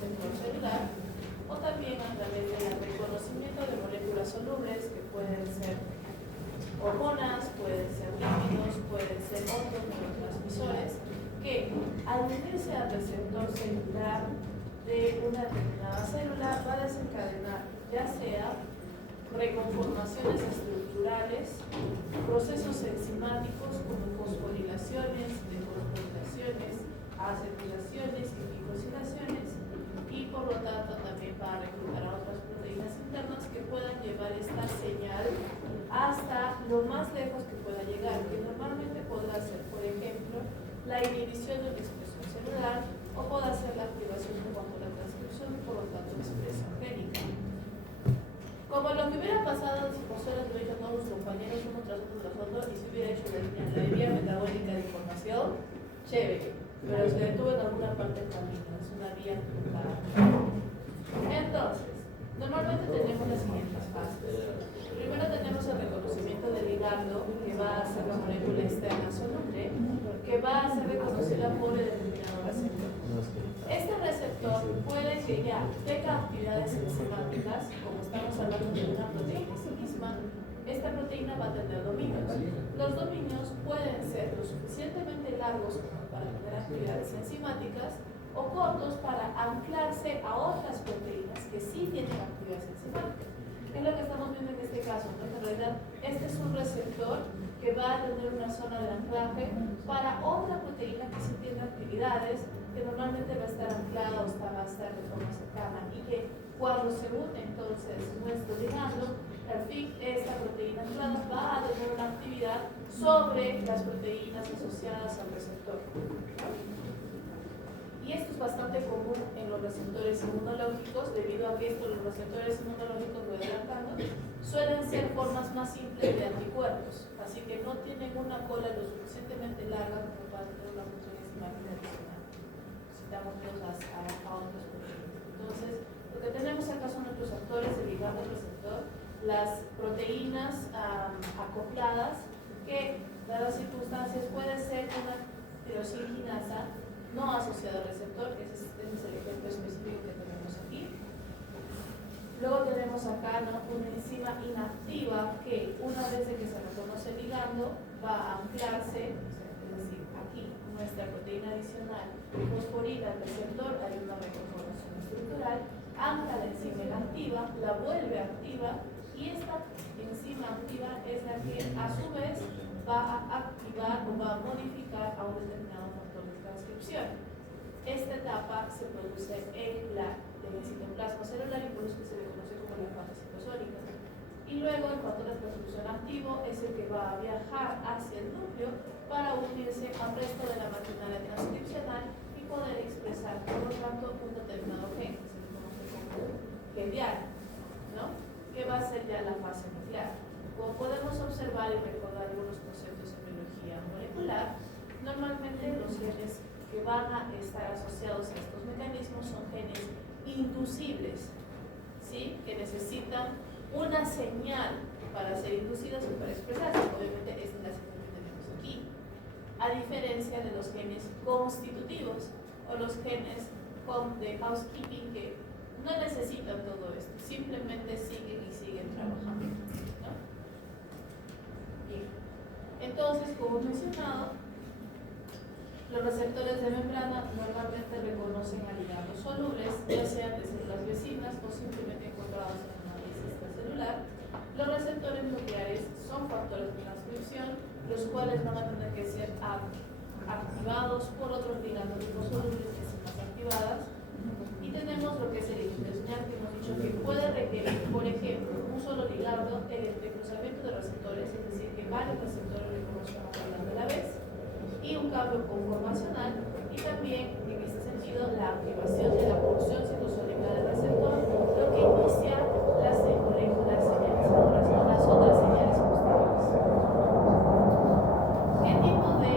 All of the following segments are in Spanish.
receptor celular, o también a través del reconocimiento de moléculas solubles que pueden ser hormonas, pueden ser lípidos, pueden ser otros neurotransmisores que al unirse al receptor celular de una determinada célula va a desencadenar ya sea reconformaciones estructurales, procesos enzimáticos como fosforilaciones, defosforilaciones, acetilaciones y glicosilaciones, y por lo tanto también va a reclutar a otras proteínas internas que puedan llevar esta señal hasta lo más lejos que pueda llegar, que normalmente podrá ser, por ejemplo, la inhibición de la expresión celular, o pueda ser la activación en cuanto a la transcripción y por lo tanto expresión génica. Como lo que hubiera pasado si nosotros lo hubieran dado los compañeros uno tras otro y se hubiera hecho la vía metabólica de información, chévere, pero se detuvo en alguna parte del camino, es una vía clara. Entonces, normalmente tenemos las siguientes fases. Primero tenemos el reconocimiento del ligando, que va a ser la molécula externa soluble, que va a ser reconocida por el determinado receptor. Este receptor puede que ya tenga actividades enzimáticas, como estamos hablando de una proteína en sí misma. Esta proteína va a tener dominios. Los dominios pueden ser lo suficientemente largos como para tener actividades enzimáticas o cortos para anclarse a otras proteínas que sí tienen actividades enzimáticas. Es lo que estamos viendo en este caso, ¿no? En realidad, este es un receptor que va a tener una zona de anclaje para otra proteína que sí tiene actividades, que normalmente va a estar anclada o va a estar de forma cercana, y que cuando se une entonces nuestro ligando, al fin esta proteína anclada va a tener una actividad sobre las proteínas asociadas al receptor, ¿no? Y esto es bastante común en los receptores inmunológicos, debido a que los receptores inmunológicos, voy adelantando, suelen ser formas más simples de anticuerpos, así que no tienen una cola lo suficientemente larga como para tener una función enzimática adicional. Necesitamos a otras proteínas. Entonces, lo que tenemos acá son nuestros actores de ligando al receptor, las proteínas acopladas, que, dadas circunstancias, puede ser una tirosina no asociada al receptor, ese es el ejemplo específico que tenemos aquí. Luego tenemos acá, ¿no?, una enzima inactiva que una vez de que se reconoce el ligando va a anclarse, es decir, aquí nuestra proteína adicional fosforila al receptor, hay una reconformación estructural, ancla la enzima inactiva, la vuelve activa, y esta enzima activa es la que a su vez va a activar o va a modificar a un determinado factor de transcripción. Esta etapa se produce en el citoplasma celular y por eso se le conoce como la fase citosólica. Y luego el factor de transcripción activo es el que va a viajar hacia el núcleo para unirse al resto de la maquinaria transcripcional y poder expresar, por lo tanto, un determinado gen, que se le conoce como gen diario, ¿no?, que va a ser ya la fase nuclear. Como podemos observar y recordar algunos conceptos en biología molecular, normalmente los genes que van a estar asociados a estos mecanismos son genes inducibles, ¿sí?, que necesitan una señal para ser inducidas o para expresarse. Obviamente esta es la señal que tenemos aquí, a diferencia de los genes constitutivos o los genes de housekeeping, que no necesitan todo esto, simplemente siguen y siguen trabajando, ¿no? Bien. Entonces, como mencionado, los receptores de membrana normalmente reconocen a ligandos solubles, ya sean de células vecinas o simplemente encontrados en una lista celular. Los receptores nucleares son factores de transcripción, los cuales van a tener que ser activados por otros ligandos liposolubles, enzimas activadas. Y tenemos lo que es el intestinal, que hemos dicho que puede requerir, por ejemplo, un solo ligando, el entrecruzamiento de receptores, es decir, que varios receptores reconozcan a la vez, y un cambio conformacional, y también, en este sentido, la activación de la porción citosólica del receptor, lo que inicia las moléculas señalizadoras o las otras señales posteriores. ¿Qué tipo de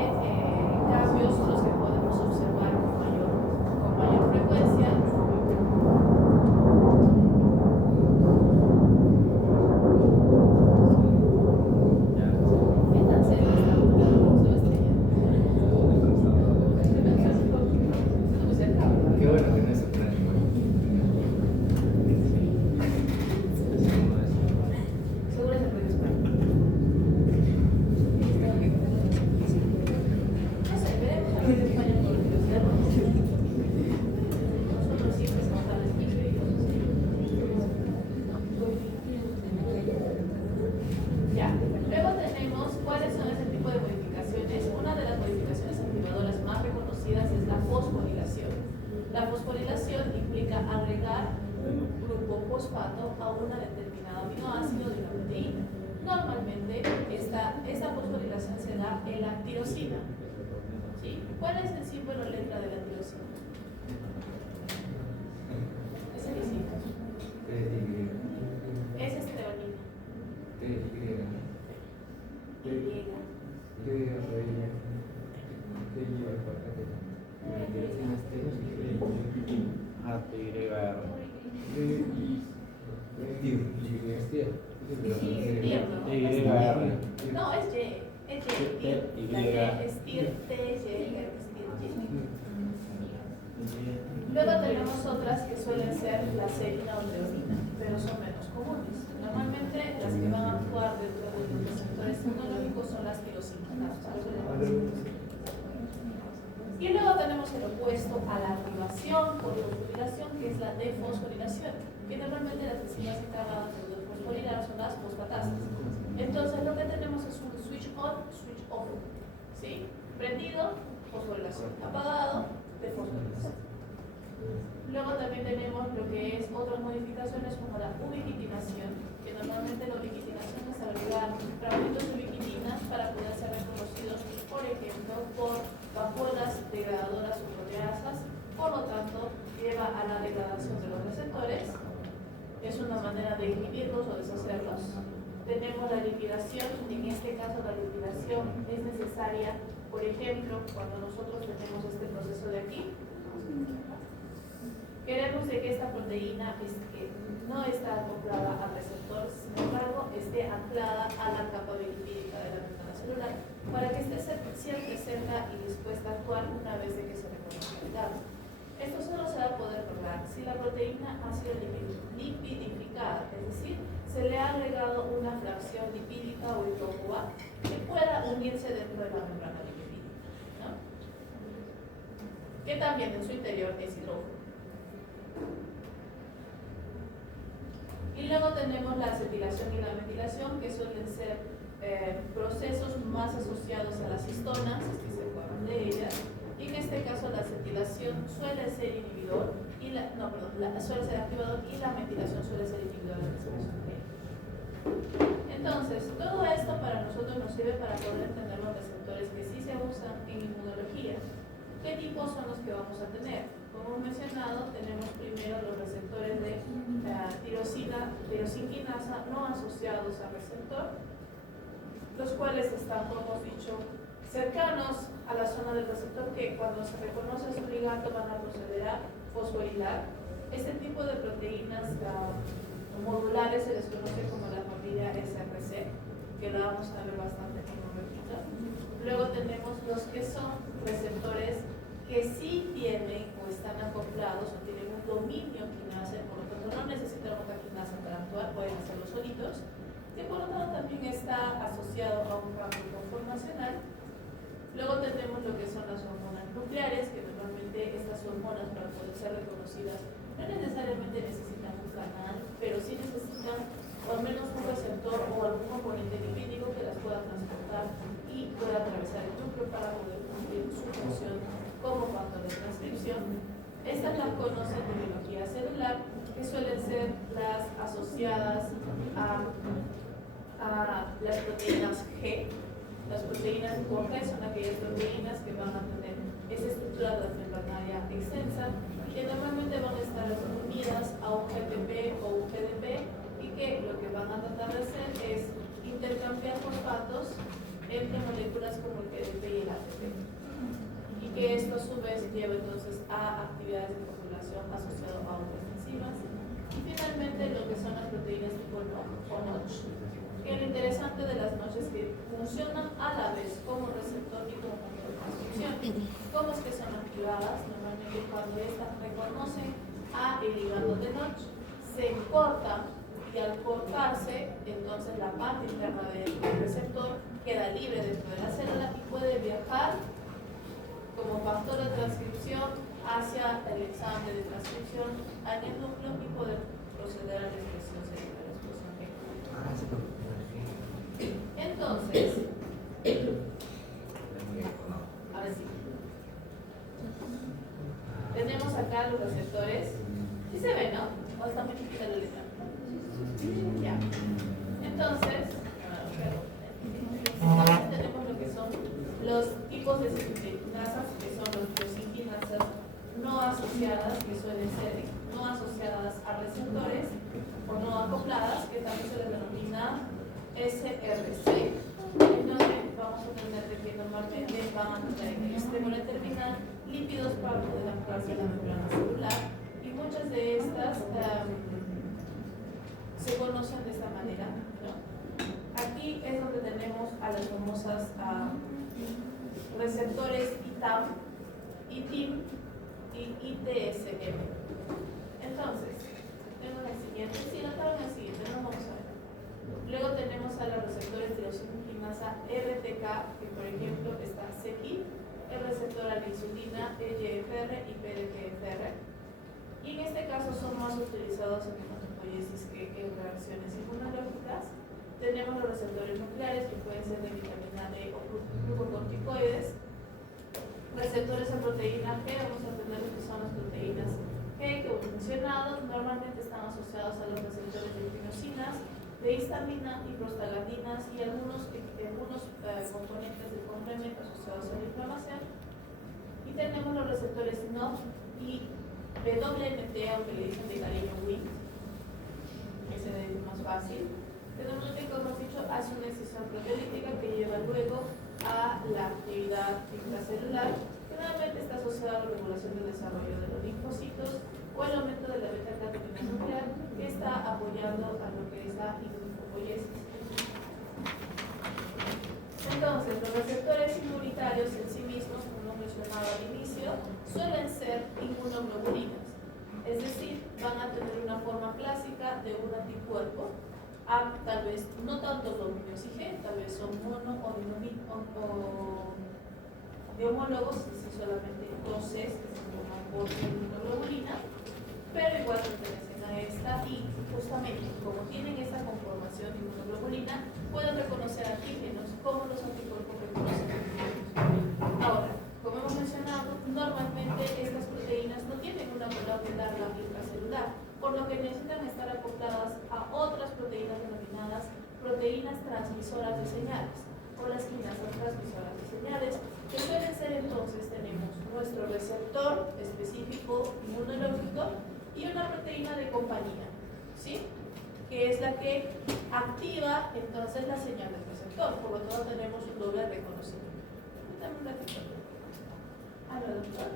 cambios son los que podemos observar con mayor frecuencia? Qué bueno que no es un animal. fosfato a un determinado aminoácido de una proteína. Normalmente esta fosforilación se da en la tirosina. ¿Sí? ¿Cuál es el símbolo letra de la tirosina? Es el visito. Es estreonina. No, es Y. Es Y. La Y es TIR, TY, Luego tenemos otras que suelen ser la serina o treonina, pero son menos comunes. Normalmente las que van a actuar dentro de los receptores inmunológicos son las tirosinas. Y luego tenemos el opuesto a la activación o fosforilación, que es la defosforilación, que normalmente las enzimas encargadas de fosforilar son las fosfatasas. Entonces lo que tenemos es un switch on, switch off. ¿Sí? Prendido, fosforilación. Apagado, defosforilación. Luego también tenemos lo que es otras modificaciones como la ubiquitinación, que normalmente la ubiquitinación es agregar fragmentos de ubiquitina para poder ser reconocidos, por ejemplo, por vacuolas degradadoras o proteasas. Por lo tanto, lleva a la degradación de los receptores. Es una manera de inhibirlos o deshacerlos. Tenemos la liquidación. En este caso, la liquidación es necesaria, por ejemplo, cuando nosotros tenemos este proceso de aquí. Queremos de que esta proteína no está acoplada al receptor, sin embargo, esté anclada a la capa lipídica de la membrana celular para que esté siempre cerca y dispuesta a actuar una vez de que se reconoce el ligado. Esto solo se va a poder lograr si la proteína ha sido lipidificada, es decir, se le ha agregado una fracción lipídica o hidrófoba que pueda unirse dentro de la membrana lipídica, ¿no? Que también en su interior es hidrófobo. Y luego tenemos la acetilación y la metilación, que suelen ser procesos más asociados a las histonas, si se acuerdan de ellas, y en este caso la acetilación suele ser inhibidor, suele ser activador, y la metilación suele ser inhibidor de la expresión de ella. Entonces, todo esto para nosotros nos sirve para poder entender los receptores que sí se usan en inmunología. ¿Qué tipos son los que vamos a tener? Como hemos mencionado, tenemos primero los receptores de tirosinquinasa no asociados al receptor, los cuales están, como hemos dicho, cercanos a la zona del receptor, que cuando se reconoce su ligando van a proceder a fosforilar. Este tipo de proteínas modulares se les conoce como la familia SRC, que la vamos a ver bastante en un ratito. Luego tenemos los que son receptores que sí tienen o están acoplados o tienen un dominio quinasa, por lo tanto no necesitan otra quinasa para actuar, pueden hacerlo solitos, y por lo tanto también está asociado a un cambio conformacional. Luego tenemos lo que son las hormonas nucleares, que normalmente estas hormonas, para poder ser reconocidas, no necesariamente necesitan un canal, pero sí necesitan o al menos un receptor o algún componente lipídico que las pueda transportar y pueda atravesar el núcleo para poder cumplir su función como factor de transcripción. Estas las conocen de biología celular, que suelen ser las asociadas a las proteínas G. Las proteínas por G son aquellas proteínas que van a tener esa estructura transmembranaria extensa, que normalmente van a estar unidas a un GTP o un GDP, y que lo que van a tratar de hacer es intercambiar fosfatos entre moléculas como el GDP y el ATP. Y que esto a su vez lleva entonces a actividades de fosforilación asociadas a otras enzimas. Y finalmente lo que son las proteínas tipo NOC o NOTCH, que lo interesante de las NOTCH es que funcionan a la vez como receptor y como factor de transcripción. ¿Cómo es que son activadas? Normalmente cuando estas reconocen a el ligando de NOTCH, se cortan, y al cortarse, entonces la parte interna del receptor queda libre dentro de la célula y puede viajar como factor de transcripción hacia el examen de transcripción en el núcleo y poder proceder a la expresión celular, la expresión genética. Entonces, ahora sí, tenemos acá los receptores. ¿Sí se ve, no? ¿O está muy chiquita la letra? Ya. Entonces, tenemos lo que son los tipos de citrinasas, que son los citrinasas no asociadas, que suelen ser no asociadas a receptores o no acopladas, que también se les denomina SRC, en donde vamos a tener que normalmente van a tener en el extremo terminal lípidos para poder anclarse a la membrana celular, y muchas de estas se conocen de esta manera, ¿no? Aquí es donde tenemos a las famosas receptores ITAM, ITIM y ITSM. Entonces, tenemos el siguiente, si notaron el siguiente, no vamos a ver. Luego tenemos a los receptores tirosina RTK, que por ejemplo está CECI, el receptor a la insulina EGFR y PDGFR. Y en este caso son más utilizados en hematopoiesis que en reacciones inmunológicas. Tenemos los receptores nucleares, que pueden ser de vitamina D o glucocorticoides. Receptores a proteína G, vamos a tener lo que son las proteínas G, que hemos mencionado, normalmente están asociados a los receptores de tirosinas, de histamina y prostaglandinas y algunos componentes del complemento asociados a la inflamación. Y tenemos los receptores NOF y WNT, aunque le dicen de cariño WIT, que se ve más fácil. Tenemos lo que, como hemos dicho, hace una excisión proteolítica que lleva luego a la actividad intracelular, que normalmente está asociada a la regulación del desarrollo de los linfocitos o el aumento de la beta-catequina nuclear, que está apoyando a lo que es la linfopoiesis. Entonces, los receptores inmunitarios en sí mismos, como mencionaba al inicio, suelen ser inmunoglobulinas, es decir, van a tener una forma clásica de un anticuerpo a tal vez no tantos dominios IG, tal vez son mono o de homólogos, es decir, solamente dos Cs que se forman por inmunoglobulina, pero igual pertenecen a esta y justamente como tienen esta conformación de inmunoglobulina, pueden reconocer antígenos como los anticuerpos reconocen antígenos. Ahora, como hemos mencionado, normalmente estas proteínas no tienen una molécula larga intracelular, por lo que necesitan estar acopladas a otras proteínas denominadas proteínas transmisoras de señales, o las quinasas transmisoras de señales, que suelen ser entonces, tenemos nuestro receptor específico inmunológico y una proteína de compañía, ¿sí?, que es la que activa entonces la señal del receptor, por lo tanto tenemos un doble reconocimiento. Dame un ratito. Hola, doctor.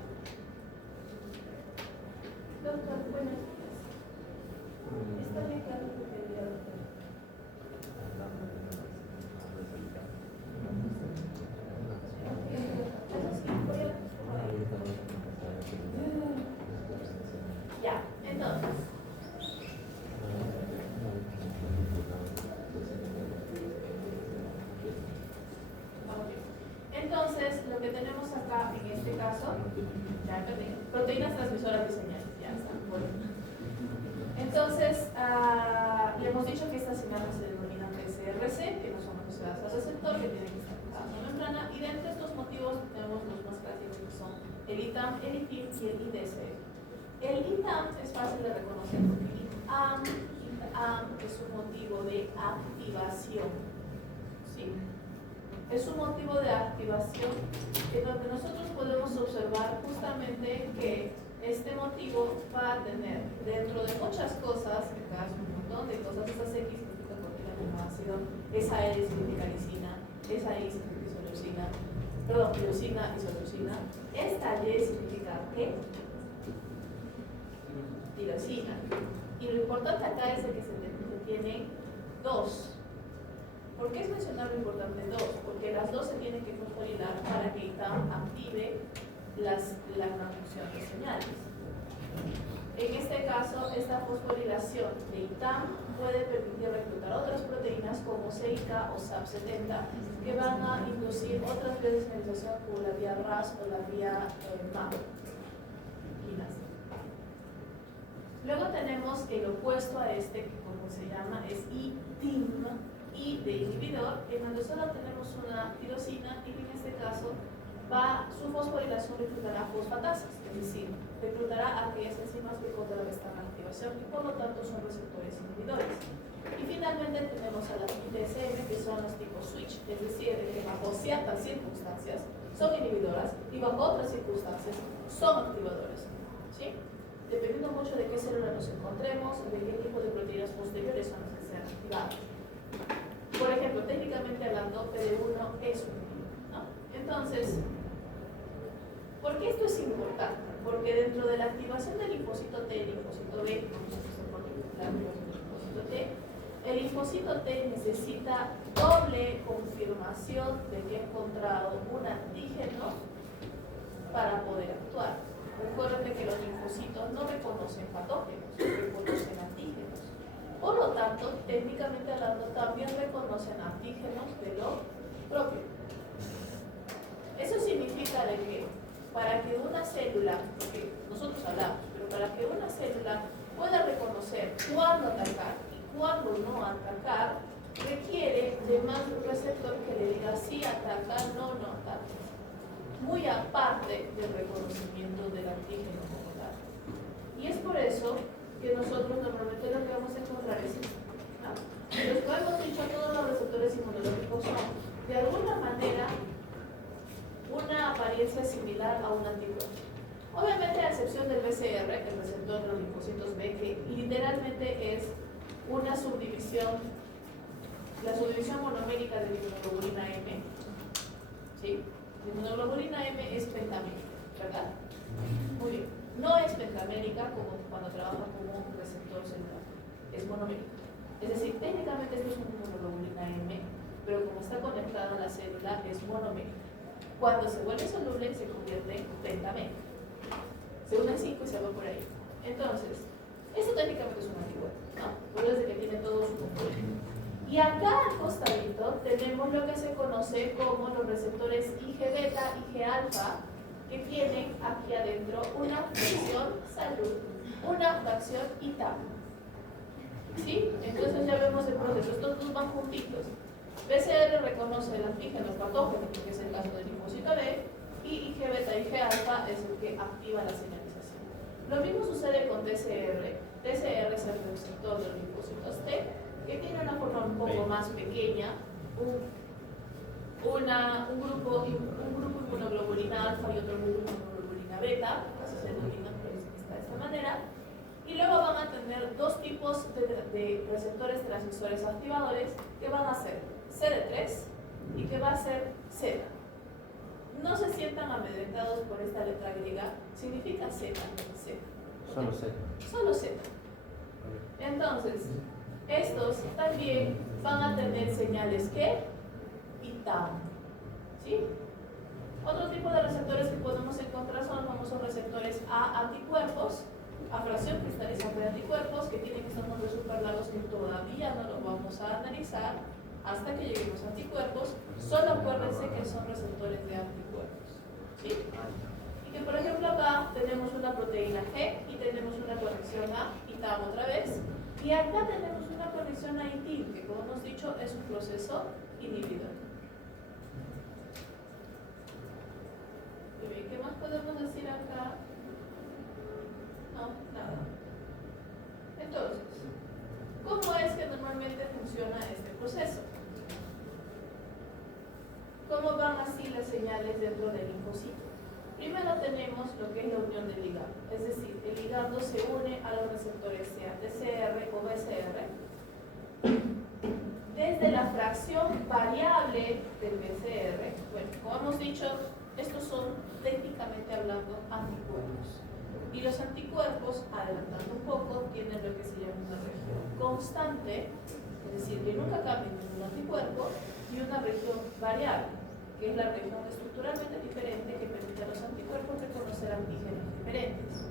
Doctor, buenos días. Está bien claro que quería, doctor. Ya, entonces. Entonces, lo que tenemos acá en este caso, ya perdí, proteínas transmisoras de señales, ya está. Bueno. Entonces, le hemos dicho que estas señales se denominan SRC, que no son asociadas al receptor, que tienen que estar conectadas a la membrana, y de entre estos motivos tenemos los más clásicos, que son el ITAM, el ITIM y el IDSM. El ITAM es fácil de reconocer porque el ITAM es un motivo de activación, ¿sí? Es un motivo de activación en donde nosotros podemos observar justamente que este motivo va a tener, dentro de muchas cosas, que acá es un montón de cosas, estas X significa cortina de aminoácido, esa L significa lisina, esa I significa isoleucina, perdón, tirosina, isoleucina, esta Y significa ¿qué? Tirosina. Y lo importante acá es de que se tiene dos. ¿Por qué es mencionar lo importante dos? Porque las dos se tienen que fosforilar para que ITAM active la transducción de señales. En este caso, esta fosforilación de ITAM puede permitir reclutar otras proteínas como CIK o SAP70 que van a inducir otras vías de señalización como la vía RAS o la vía MAP. Luego tenemos el opuesto a este, que como se llama es ITIM, I de inhibidor, en donde solo tenemos una tirosina y en este caso su fosforilación reclutará fosfatasas, es decir, reclutará aquellas enzimas que contrarrestan la activación y por lo tanto son receptores inhibidores. finalmente tenemos a las ITSM, que son los tipos switch, es decir, que bajo ciertas circunstancias son inhibidoras y bajo otras circunstancias son activadoras, ¿sí? Dependiendo mucho de qué célula nos encontremos, de qué tipo de proteínas posteriores son las que sean activadas. Por ejemplo, técnicamente hablando, PD1 es un inhibidor, ¿no? Entonces, ¿por qué esto es importante? Porque dentro de la activación del linfocito T y el linfocito B, vamos a hacer por ejemplo el linfocito T, el linfocito T necesita doble confirmación de que ha encontrado un antígeno para poder actuar. Recuerden que los linfocitos no reconocen patógenos, reconocen antígenos. Por lo tanto, técnicamente hablando, también reconocen antígenos de lo propio. Eso significa de que para que una célula, porque nosotros hablamos, pero para que una célula pueda reconocer cuándo atacar y cuándo no atacar, requiere de más un receptor que le diga sí ataca, no ataca. Muy aparte del reconocimiento del antígeno como tal. Y es por eso que nosotros normalmente lo que vamos a encontrar es esto, ¿no? Los que hemos dicho, todos los receptores inmunológicos son de alguna manera una apariencia similar a un anticuerpo. Obviamente, a excepción del BCR, el receptor de los linfocitos B, que literalmente es una subdivisión, la subdivisión monomérica de la inmunoglobulina M, ¿sí? La inmunoglobulina M es pentamérica, ¿verdad? Muy bien. No es pentamérica como cuando trabaja como un receptor celular, es monomérica. Es decir, técnicamente esto es una inmunoglobulina M, pero como está conectada a la célula, es monomérica. Cuando se vuelve soluble, se convierte en pentamétrica. Se une 5 y se va por ahí. Entonces, esto técnicamente es un anticuerpo, ¿no? Por eso es de que tiene todo su componente. Y acá al costadito tenemos lo que se conoce como los receptores IG-beta, IG-alfa, que tienen aquí adentro una fracción salud, una fracción ITAM. ¿Sí? Entonces ya vemos el proceso. Estos dos van juntitos. BCR reconoce el antígeno patógeno, que es el caso del linfocito B, y IG-beta y IG-alfa es el que activa la señalización. Lo mismo sucede con TCR. TCR es el receptor de los linfocitos T, que tiene una forma un poco más pequeña, un grupo inmunoglobulina alfa y otro grupo inmunoglobulina beta, así se denomina, está de esta manera. Y luego van a tener dos tipos de receptores transmisores activadores que van a ser CD3 y que va a ser Z. No se sientan amedrentados por esta letra griega, significa Z. Solo Z. Solo Z. Entonces, estos también van a tener señales que y TAM. ¿Sí? Otro tipo de receptores que podemos encontrar son los famosos receptores A anticuerpos, a fracción cristalizante de anticuerpos, que tienen estos nombres súper largos que todavía no los vamos a analizar hasta que lleguemos a anticuerpos. Solo acuérdense que son receptores de anticuerpos, ¿sí? Y que por ejemplo acá tenemos una proteína G y tenemos una conexión a ITAM otra vez, y acá tenemos una conexión a ITIM, que como hemos dicho es un proceso inhibidor. ¿Qué más podemos decir acá? No, nada. Entonces, ¿cómo es que normalmente funciona este proceso? ¿Cómo van así las señales dentro del linfocito? Primero tenemos lo que es la unión del ligando, es decir, el ligando se une a los receptores sea TCR o BCR. Desde la fracción variable del BCR, bueno, como hemos dicho, estos son técnicamente hablando anticuerpos. Y los anticuerpos, adelantando un poco, tienen lo que se llama una región constante, es decir, que nunca cambia ningún anticuerpo, y una región variable, que es la región estructuralmente diferente que permite a los anticuerpos reconocer antígenos diferentes.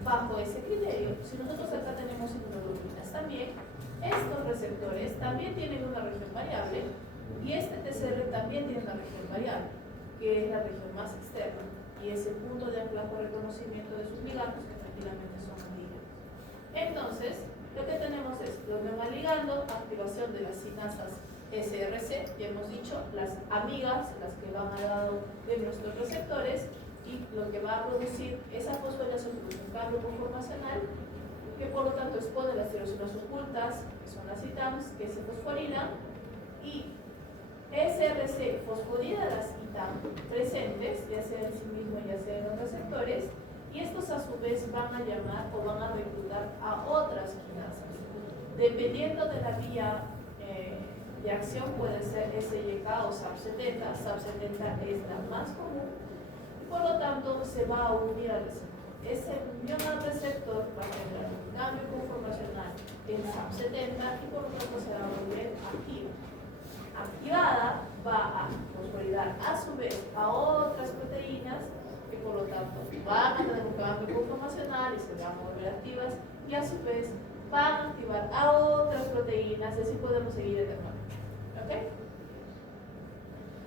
Bajo ese criterio, si nosotros acá tenemos inmunoglobulinas también, estos receptores también tienen una región variable, y este TCR también tiene una región variable, que es la región más externa, y es el punto de anclaje o reconocimiento de sus ligandos, que tranquilamente son antígenos. Entonces, lo que tenemos es la unión al ligando, activación de las sinasas SRC, ya hemos dicho, las amigas, las que van al lado de nuestros receptores, y lo que va a producir esa fosforilación produce un cambio conformacional, que por lo tanto expone las tirosinas ocultas, que son las ITAMs, que se fosforilan, y SRC fosforila las ITAM presentes, ya sea en sí mismo, ya sea en los receptores, y estos a su vez van a llamar o van a reclutar a otras quinasas. Dependiendo de la vía de acción, puede ser SYK o SAP70. SAP70 es la más común, y por lo tanto se va a unir al receptor. Ese unión al receptor va a generar un cambio conformacional en SAP70 y por lo tanto se va a volver activa. Activada va a fosforilar a su vez a otras proteínas que por lo tanto van a tener un cambio conformacional y se van a volver activas, y a su vez van a activar a otras proteínas, y así podemos seguir eternamente. ¿Ok?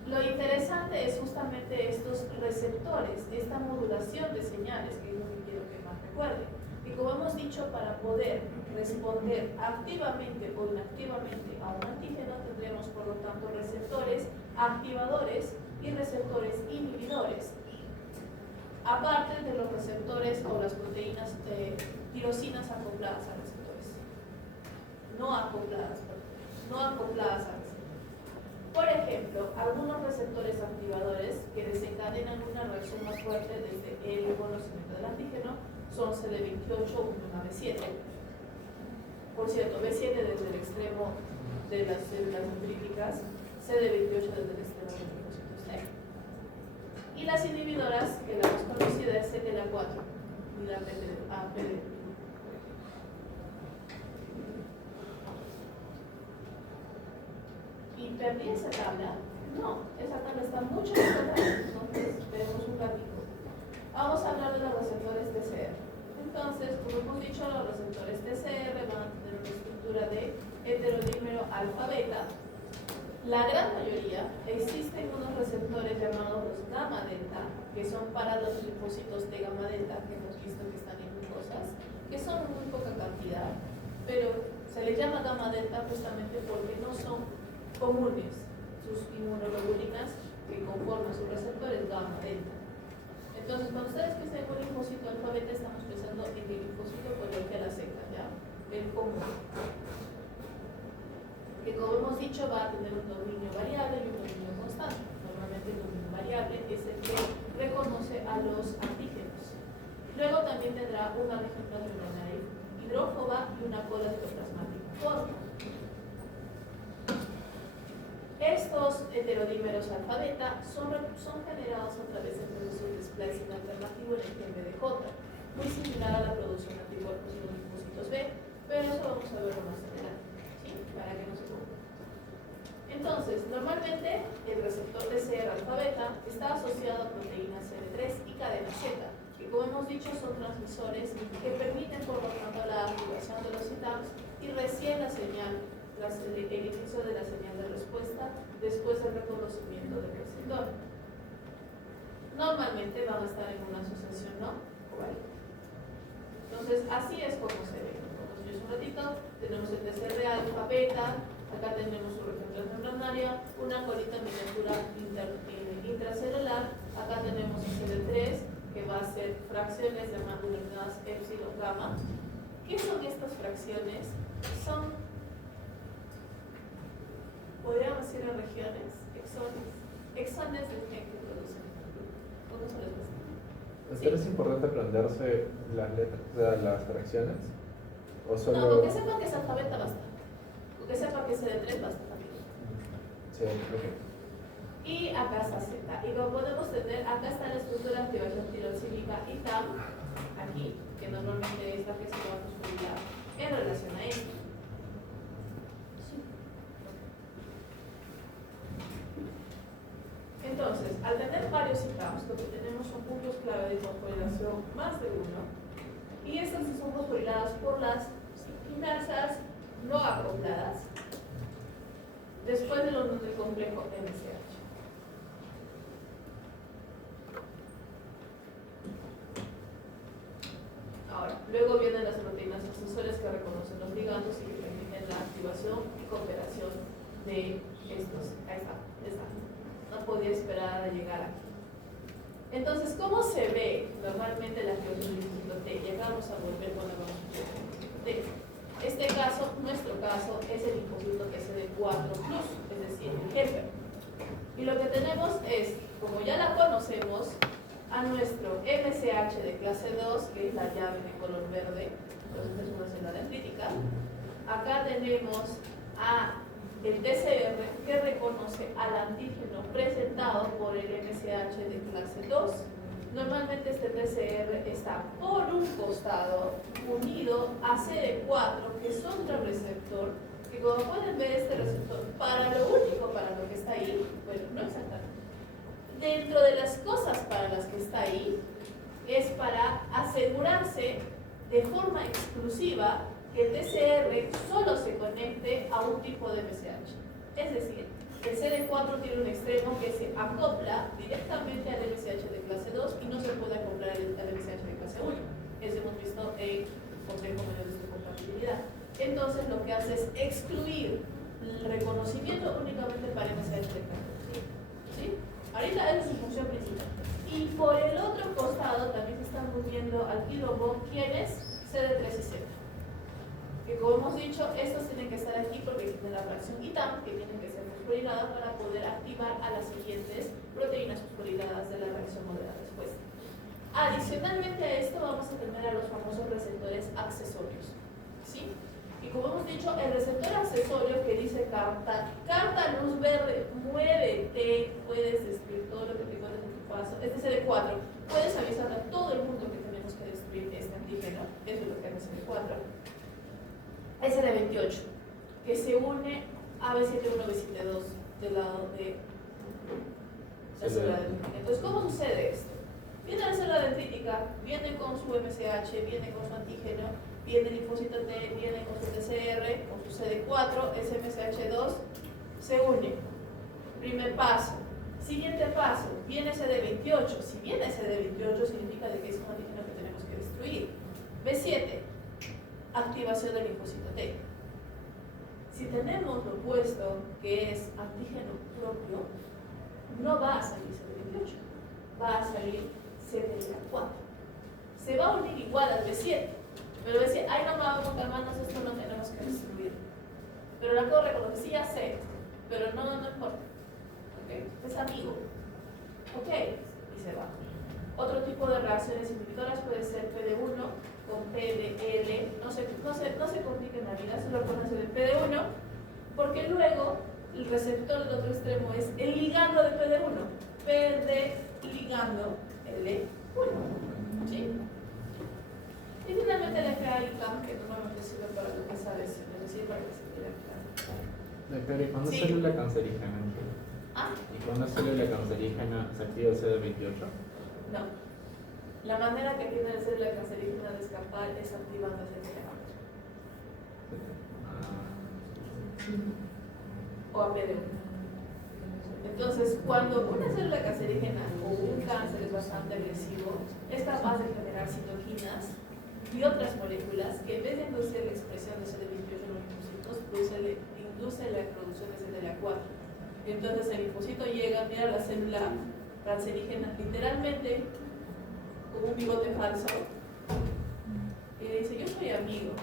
Lo interesante es justamente estos receptores, esta modulación de señales, que es lo que quiero que más recuerden. Y como hemos dicho, para poder responder activamente o inactivamente a un antígeno, tendremos por lo tanto receptores activadores y receptores inhibidores. Aparte de los receptores o las proteínas tirosinas acopladas a receptores. No acopladas a receptores. Por ejemplo, algunos receptores activadores que desencadenan una reacción más fuerte desde el conocimiento del antígeno son CD28 o B7. Por cierto, B7 desde el extremo de las células dendríticas, CD28 desde el extremo del linfocitos T. Y las inhibidoras, que la más conocida es CTLA4 y la APD. ¿Y perdí esa tabla? No, esa tabla está mucho más atrás. Entonces, vemos un ratito. Vamos a hablar de los receptores TCR. Entonces, como hemos dicho, los receptores TCR van a tener una estructura de heterodímero alfa-beta. La gran mayoría, existen unos receptores llamados los gamma-delta, que son para los linfocitos de gamma-delta, que hemos visto que están en mucosas, que son muy poca cantidad, pero se les llama gamma-delta justamente porque no son comunes sus inmunoglobulinas que conforman sus receptores gamma-delta. Entonces, cuando ustedes piensan en un linfocito alfa-beta, estamos pensando en el linfocito coloquial a secas, ¿ya? El común. Que como hemos dicho va a tener un dominio variable y un dominio constante. Normalmente el dominio variable es el que reconoce a los antígenos. Luego también tendrá una región plasminoide hidrófoba y una cola citoplasmática forma. Estos heterodímeros alfa-beta son generados a través del proceso de splicing alternativo en el GMDJ, muy similar a la producción de anticuerpos en los linfocitos B, pero eso vamos a verlo más adelante, ¿sí? Para que no se confundan. Entonces, normalmente el receptor TCR alfa-beta está asociado a proteínas CD3 y cadena Z, que como hemos dicho son transmisores que permiten por lo tanto la activación de los ITAMs y recién la señal, el inicio de la señal de respuesta después del reconocimiento del receptor. Normalmente van a estar en una asociación no covalente. Entonces, así es como se ve. Como yo hace un ratito, tenemos el TCR alfa-beta, acá tenemos su región transmembranaria, una colita miniatura intracelular, acá tenemos el CD3, que va a ser fracciones denominadas epsilon gamma. ¿Qué son estas fracciones? Son, podríamos decir, regiones, exones del gen que producen. ¿Cómo se les gusta? ¿Pero es importante aprenderse las letras, o sea, las fracciones? ¿O solo...? No, con que sepa que es alfabeta basta. Con que sepa que es CD3 basta también. Sí, ok. Y acá está Z. Y como podemos tener, acá está la estructura de activación tirosílica y TAM, aquí, que normalmente es la que se va a fosforilar en relación a esto. Entonces, al tener varios ITAMs, lo que tenemos son puntos clave de fosforilación más de uno, y estas son fosforiladas por las quinasas no acopladas después de la unión del complejo MCH. Ahora, luego vienen las proteínas accesorias que reconocen los ligandos y que permiten la activación y cooperación de estos. Ahí está. No podía esperar a llegar aquí. Entonces, ¿cómo se ve normalmente la activación del linfocito T? Y acá vamos a volver cuando vamos a ver. T. Este caso, nuestro caso, es el linfocito SD4+, es decir, el Helper. Y lo que tenemos es, como ya la conocemos, a nuestro MSH de clase 2, que es la llave de color verde, entonces es una célula dendrítica. Acá tenemos a el TCR que reconoce al antígeno presentado por el MSH de clase 2. Normalmente este TCR está por un costado unido a CD4, que es otro receptor, que como pueden ver este receptor, para lo único para lo que está ahí, bueno, no exactamente. Dentro de las cosas para las que está ahí, es para asegurarse de forma exclusiva que el TCR solo se conecte a un tipo de MSH. Es decir, el CD4 tiene un extremo que se acopla directamente al MSH de clase 2 y no se puede acoplar al MSH de clase 1. Eso hemos visto en complejo medio de compatibilidad. Entonces lo que hace es excluir el reconocimiento únicamente para MSH de clase 2. ¿Sí? Ahorita esa es su función principal. Y por el otro costado también se están moviendo al kilobomb, ¿quiénes? CD3 y Z. Que como hemos dicho, estos tienen que estar aquí porque tienen la fracción ITAM, que tienen que ser fosforiladas para poder activar a las siguientes proteínas fosforiladas de la reacción modelo de respuesta. Adicionalmente a esto vamos a tener a los famosos receptores accesorios, ¿sí? Y como hemos dicho, el receptor accesorio que dice carta luz verde, muévete, puedes destruir todo lo que te encuentres en tu paso, este CD4, puedes avisar a todo el mundo que tenemos que destruir este antígeno, eso es lo que hace CD4. SD28, que se une a B71, B72 del lado de la célula dendrítica. Entonces, ¿cómo sucede esto? Viene la célula dendrítica, viene con su MSH, viene con su antígeno, viene el linfocito T, viene con su TCR, con su CD4, SMSH2, se une. Primer paso. Siguiente paso, viene CD28. Si viene CD28, significa de que es un antígeno que tenemos que destruir. B7. Activación del linfocito T. Si tenemos lo opuesto, que es antígeno propio, no va a salir CD28, va a salir CD4. Se va a unir igual al B7, pero B7, ay no vamos, hermanos, esto no tenemos que destruir. Pero la puedo reconocer, sí ya sé, pero no importa. ¿Okay? Es amigo. Ok, y se va. Otro tipo de reacciones inhibitoras puede ser PD1 con PDL, no se compliquen la vida, solo conoce el PD1, porque luego el receptor del otro extremo es el ligando de PD1, PD ligando L1, ¿sí? Y finalmente el FA-ICAM, que normalmente sirve para lo que sabes, es decir, para que se quiera Pero ¿y cuándo sí. célula cancerígena? ¿Ah? ¿Y cuándo célula cancerígena se activa el CD28? No. La manera que tiene de ser la cancerígena de escapar es activando ese teléfono. O a PD1. Entonces, cuando una célula cancerígena o un cáncer es bastante agresivo, es capaz de generar citoquinas y otras moléculas que en vez de inducir la expresión de CD28 en los linfocitos, pues induce la producción de CTLA4. Entonces el linfocito llega, mira la célula cancerígena literalmente como un bigote falso y le dice, yo soy amigo.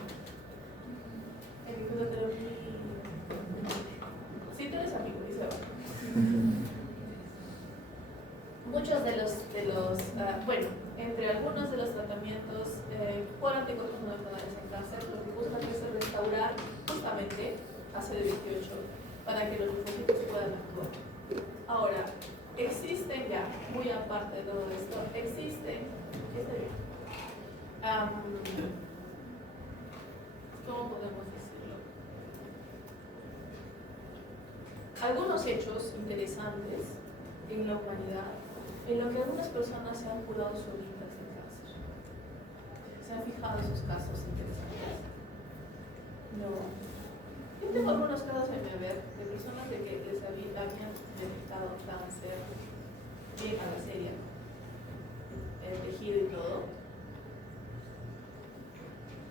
El linfocito te lo dice, sí, tú eres amigo, y se va. Muchos de los bueno, entre algunos de los tratamientos por anticuerpos monoclonales en cáncer, lo que buscan es restaurar justamente a CD28 para que los linfocitos puedan actuar. Ahora, existen ya, muy aparte de todo esto, ¿cómo podemos decirlo? Algunos hechos interesantes en la humanidad, en lo que algunas personas se han curado solitas de cáncer. ¿Se han fijado esos casos interesantes? No. Yo tengo algunos casos en mi haber de personas de que les habían detectado cáncer bien a la seria, el tejido y todo,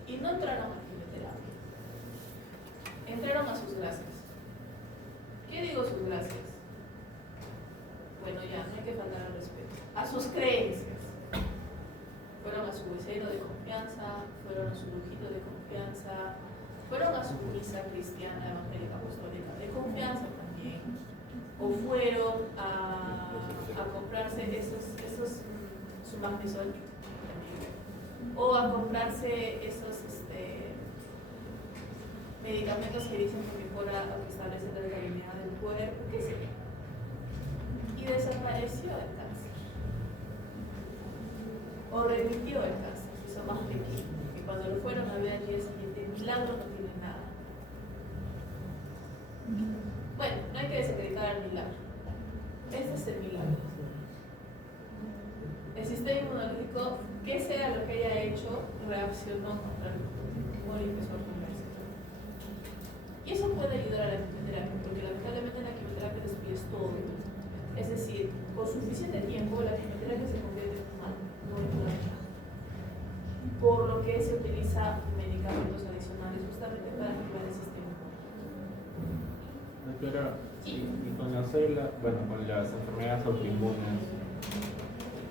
y no entraron a quimioterapia, entraron a sus gracias. ¿Qué digo sus gracias? Bueno, ya, no hay que faltar al respeto. A sus creencias. Fueron a su vocero de confianza, fueron a su brujito de confianza, confianza, fueron a su misa cristiana evangélica apostólica de confianza también, o fueron a comprarse esos su magnesol también, o a comprarse esos medicamentos que dicen que mejora o que establecen la alcalinidad del cuerpo, qué sé yo, y desapareció el cáncer, o remitió el cáncer, se hizo más pequeño, y cuando lo fueron a ver al día siguiente, milagro no tiene nada. Bueno, no hay que desacreditar el milagro. Este es el milagro. El sistema inmunológico, ¿qué sea lo que haya hecho? Reaccionó contra el tumor y empezó a comerse. Y eso puede ayudar a la quimioterapia, porque lamentablemente la quimioterapia destruye todo. Es decir, por suficiente tiempo la quimioterapia se convierte en un mal, no en una enfermedad. Por lo que se utiliza medicamentos adicionales justamente para activar el sistema. Doctora, y con la célula, bueno, con las enfermedades autoinmunes.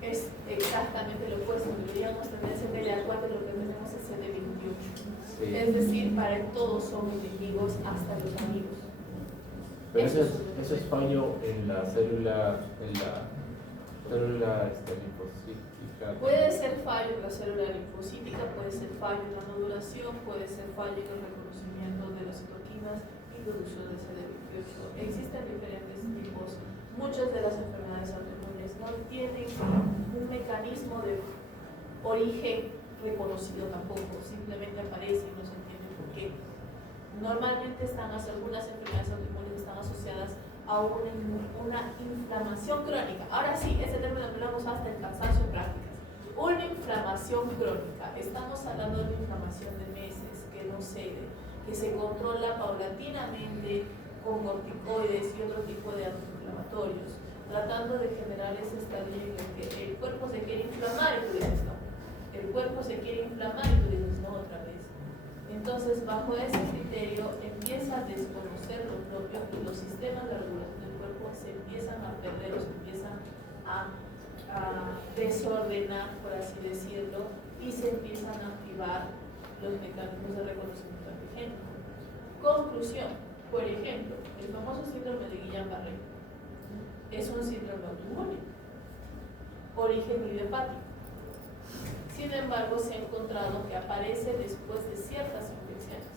Es exactamente lo opuesto, deberíamos tener CD4, lo que tenemos es CD28. Sí. Es decir, para todos somos enemigos, hasta los amigos. Pero eso es fallo en la célula, linfocítica. Puede ser fallo en la célula linfocítica, puede ser fallo en la nodulación, puede ser fallo en el reconocimiento de las citoquinas y producción de CD28. Existen diferentes tipos. Muchas de las enfermedades autoinmunes no tienen un mecanismo de origen reconocido tampoco, simplemente aparecen y no se entiende por qué. Normalmente algunas enfermedades autoinmunes están asociadas a una inflamación crónica. Ahora sí, ese término lo hablamos hasta el cansancio en prácticas. Una inflamación crónica. Estamos hablando de una inflamación de meses que no cede, que se controla paulatinamente con corticoides y otro tipo de antiinflamatorios, tratando de generar ese estadio en el que el cuerpo se quiere inflamar y tú dices no. El cuerpo se quiere inflamar y tú dices no otra vez. Entonces, bajo ese criterio, empieza a desconocer lo propio y los sistemas de regulación del cuerpo se empiezan a perder o se empiezan a desordenar, por así decirlo, y se empiezan a activar los mecanismos de reconocimiento antigénico. Conclusión, por ejemplo, el famoso síndrome de Guillain-Barré es un síndrome autoinmune, origen idiopático. Sin embargo, se ha encontrado que aparece después de ciertas infecciones.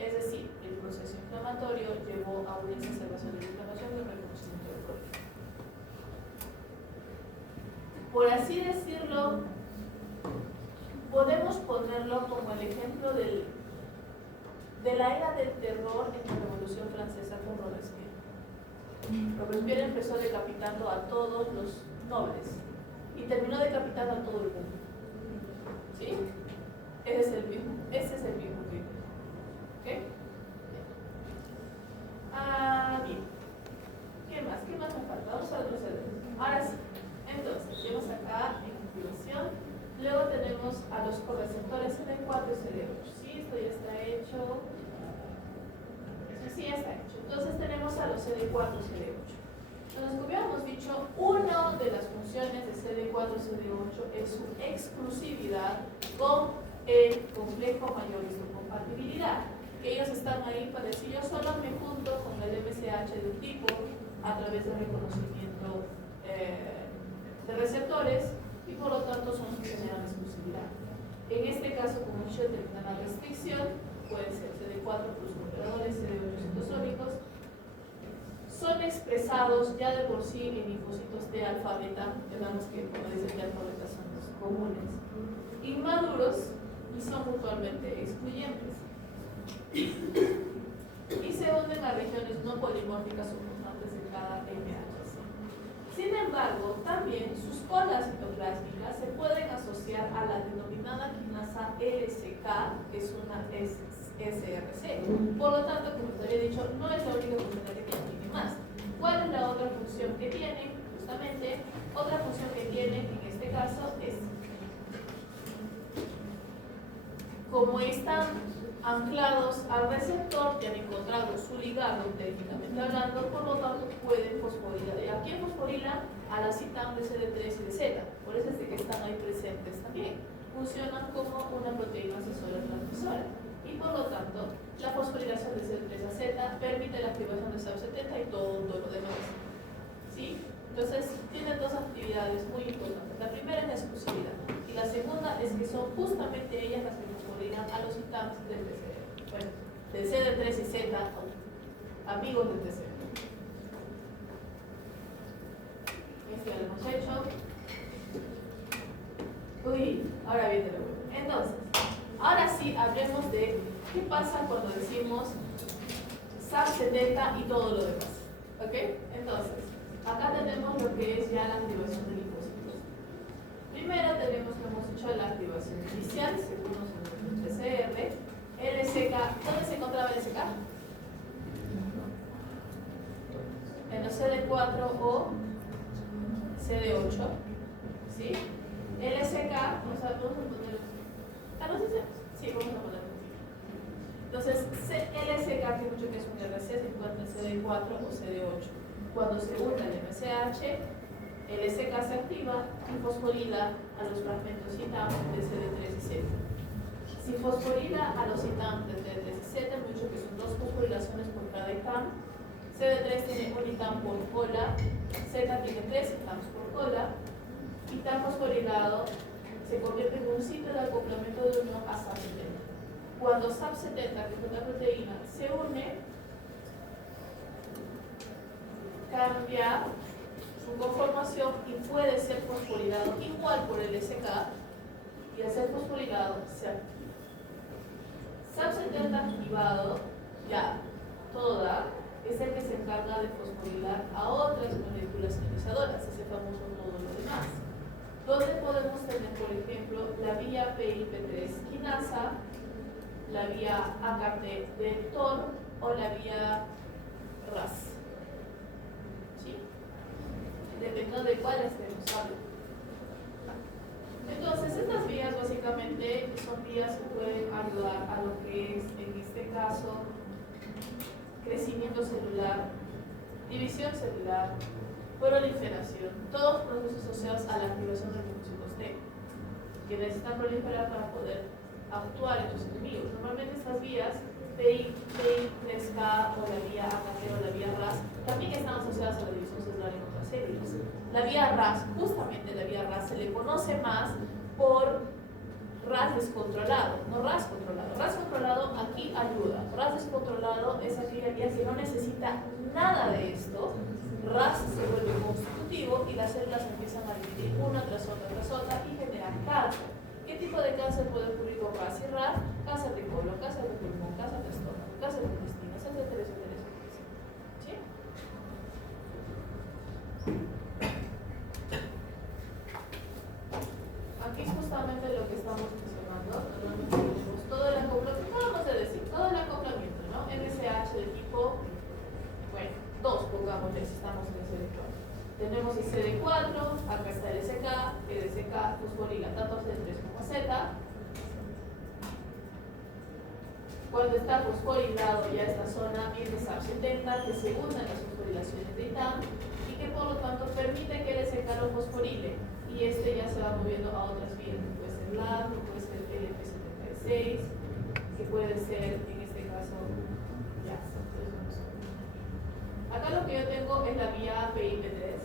Es decir, el proceso inflamatorio llevó a una exacerbación de la inflamación y un reconocimiento del cuerpo. Por así decirlo, podemos ponerlo como el ejemplo de la era del terror en la Revolución Francesa con Robespierre. Robespierre empezó decapitando a todos los nobles y terminó decapitando a todo el mundo. ¿Sí? Ese es el mismo ritmo. ¿Ok? Bien. ¿Qué más me falta? Vamos a retroceder. Ahora sí. Entonces, tenemos acá en activación. Luego tenemos a los correceptores CD4 y CD8. ¿Sí? Esto ya está hecho. Sí, ya está hecho. Entonces tenemos a los CD4 y CD8. Entonces, como habíamos dicho, una de las funciones de CD4 y CD8 es su exclusividad con el complejo mayor histocompatibilidad. Que ellos están ahí para decir, yo solo me junto con el MSH de un tipo a través del reconocimiento de receptores y por lo tanto son los que generan exclusividad. En este caso, como he dicho, determinada restricción puede ser CD4 plus operadores, CD8 citosólicos. Son expresados ya de por sí en linfocitos de alfa beta, digamos que como dicen de alfa beta son los comunes, inmaduros y son mutuamente excluyentes. Y se unen a regiones no polimórficas o constantes en cada MHC. Sin embargo, también sus colas citoplásmicas se pueden asociar a la denominada quinasa LCK, que es una SRC. Por lo tanto, como les había dicho, no es la única función que tiene más. ¿Cuál es la otra función que tiene? Justamente, otra función que tiene en este caso es, como están anclados al receptor, que han encontrado su ligado técnicamente hablando, por lo tanto pueden fosforilar. ¿Y a quién fosforilan? A la citam de CD3 y de Z. Por eso es de que están ahí presentes también. funcionan como una proteína asesora transmisora y por lo tanto la fosforilación de CD3 a Z permite la activación de SAP70 y todo lo demás. ¿Sí? Entonces tienen dos actividades muy importantes. La primera es la exclusividad y la segunda es que son justamente ellas las que fosforilan a los ITAMs del TCR. Bueno, del CD3 y Z, amigos del TCR. Esto ya lo hemos hecho. Uy, ahora viene lo bueno. Entonces, ahora sí hablemos de qué pasa cuando decimos SAP70 y todo lo demás. ¿Ok? Entonces, acá tenemos lo que es ya la activación de linfocitos. Primero tenemos que hemos hecho la activación inicial, según el PCR, LSK. ¿Dónde se encontraba LSK? En los CD4 o CD8. ¿Sí? LSK, vamos a poner. ¿No sé? Sí, vamos a ponerlo. Entonces, LSK, que mucho que es un RC, se encuentra en CD4 o CD8. Cuando se une al MSH, LSK se activa y fosforila a los fragmentos ITAM de CD3 y Z. Si fosforila a los ITAM de CD3 y Z, mucho que son dos fosforilaciones por cada ITAM. CD3 tiene un ITAM por cola, Z tiene 3 ITAMs por cola. ITAM fosforilado se convierte en un sitio de acoplamiento de unión a SAP70. Cuando SAP70, que es otra proteína, se une, cambia su conformación y puede ser fosforilado igual por el SK y al ser fosforilado se activa. SAP70 activado, ya, toda, es el que se encarga de fosforilar a otras moléculas ionizadores, ese famoso todo lo demás. Donde podemos tener, por ejemplo, la vía PIP3 quinasa, la vía AKT de TOR o la vía RAS. ¿Sí? Dependiendo de cuál estemos hablando. Entonces, estas vías básicamente son vías que pueden ayudar a lo que es, en este caso, crecimiento celular, división celular, proliferación, todos procesos asociados a la activación de linfocitos T, que necesitan proliferar para poder actuar en sus enemigos. Normalmente estas vías, PI, 3K o la vía AKT o la vía RAS, también están asociadas a la división celular en otras células. La vía RAS, justamente la vía RAS, se le conoce más por RAS descontrolado, no RAS controlado. RAS controlado aquí ayuda. RAS descontrolado es aquella vía que no necesita nada de esto. RAS se vuelve constitutivo y las células empiezan a dividir una tras otra y generar cáncer. ¿Qué tipo de cáncer puede ocurrir con RAS y RAS? Cáncer de colon, cáncer de pulmón, cáncer de estómago, cáncer de intestino, etcétera. ¿Sí? Aquí es justamente lo que estamos mencionando. Normalmente tenemos todo el acoplamiento, vamos a decir, todo el acoplamiento, ¿no? MSH de tipo, bueno, 2, pongámosle, si estamos en el CD4. Tenemos el CD4, acá está el SK, el SK fosforila tanto CD3 como Z. Cuando está fosforilado ya esta zona viene SAP70, que se unen las fosforilaciones de ITAM y que por lo tanto permite que el SK lo fosforile. Y este ya se va moviendo a otras vías, que puede ser LAB, que puede ser LP76, que puede ser, en este caso, ya. Acá lo que yo tengo es la vía PIP3.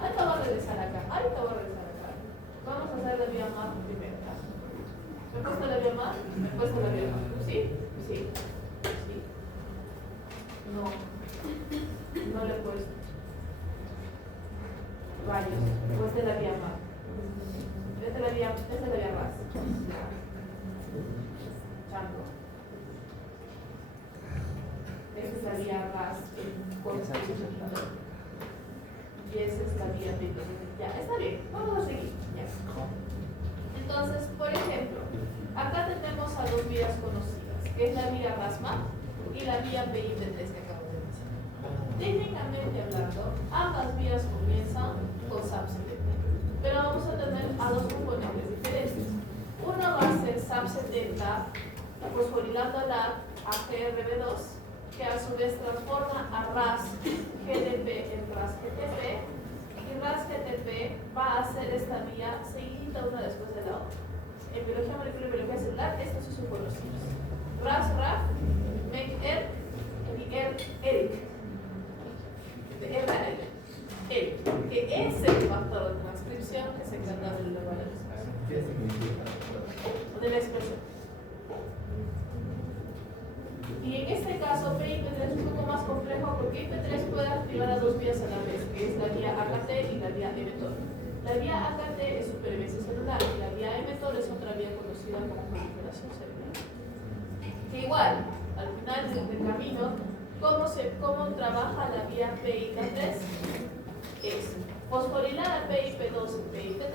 Ahorita voy a regresar acá. Vamos a hacer la vía MAP primero. ¿Me he puesto la vía MAP? ¿Me he puesto la vía MAP? ¿Sí? Sí. No le he puesto. Varios. Pues esta es la vía MAP. Esta es la vía RAS. Chango. Esta es la vía RAS con y esa es la vía PIP. Ya, está bien. Vamos a seguir. Ya. Entonces, por ejemplo, acá tenemos a dos vías conocidas, que es la vía RAS-MAP y la vía PIP3 que acabo de mencionar. Técnicamente hablando, ambas vías comienzan con SAP70, pero vamos a tener a dos componentes diferentes. Uno va a ser SAP70 fosforilando la AGRB2, que a su vez transforma a RAS GDP en RAS GTP, y RAS GTP va a hacer esta vía seguida una después de la otra. En biología molecular y biología celular, estos son sus conocidos. RAS, RAF, MEC-ER y ERIC. De ERIC. Que es el factor de transcripción que se encarga del lugar del espacio. ¿Qué significa? De la expresión. Y en este caso, PIP3 es un poco más complejo porque IP3 puede activar a dos vías a la vez, que es la vía AKT y la vía mTOR. La vía AKT es supervivencia celular y la vía mTOR es otra vía conocida como proliferación celular. Que igual, al final del camino, ¿cómo trabaja la vía PIK3? Es fosforilar a PIP2 en PIP3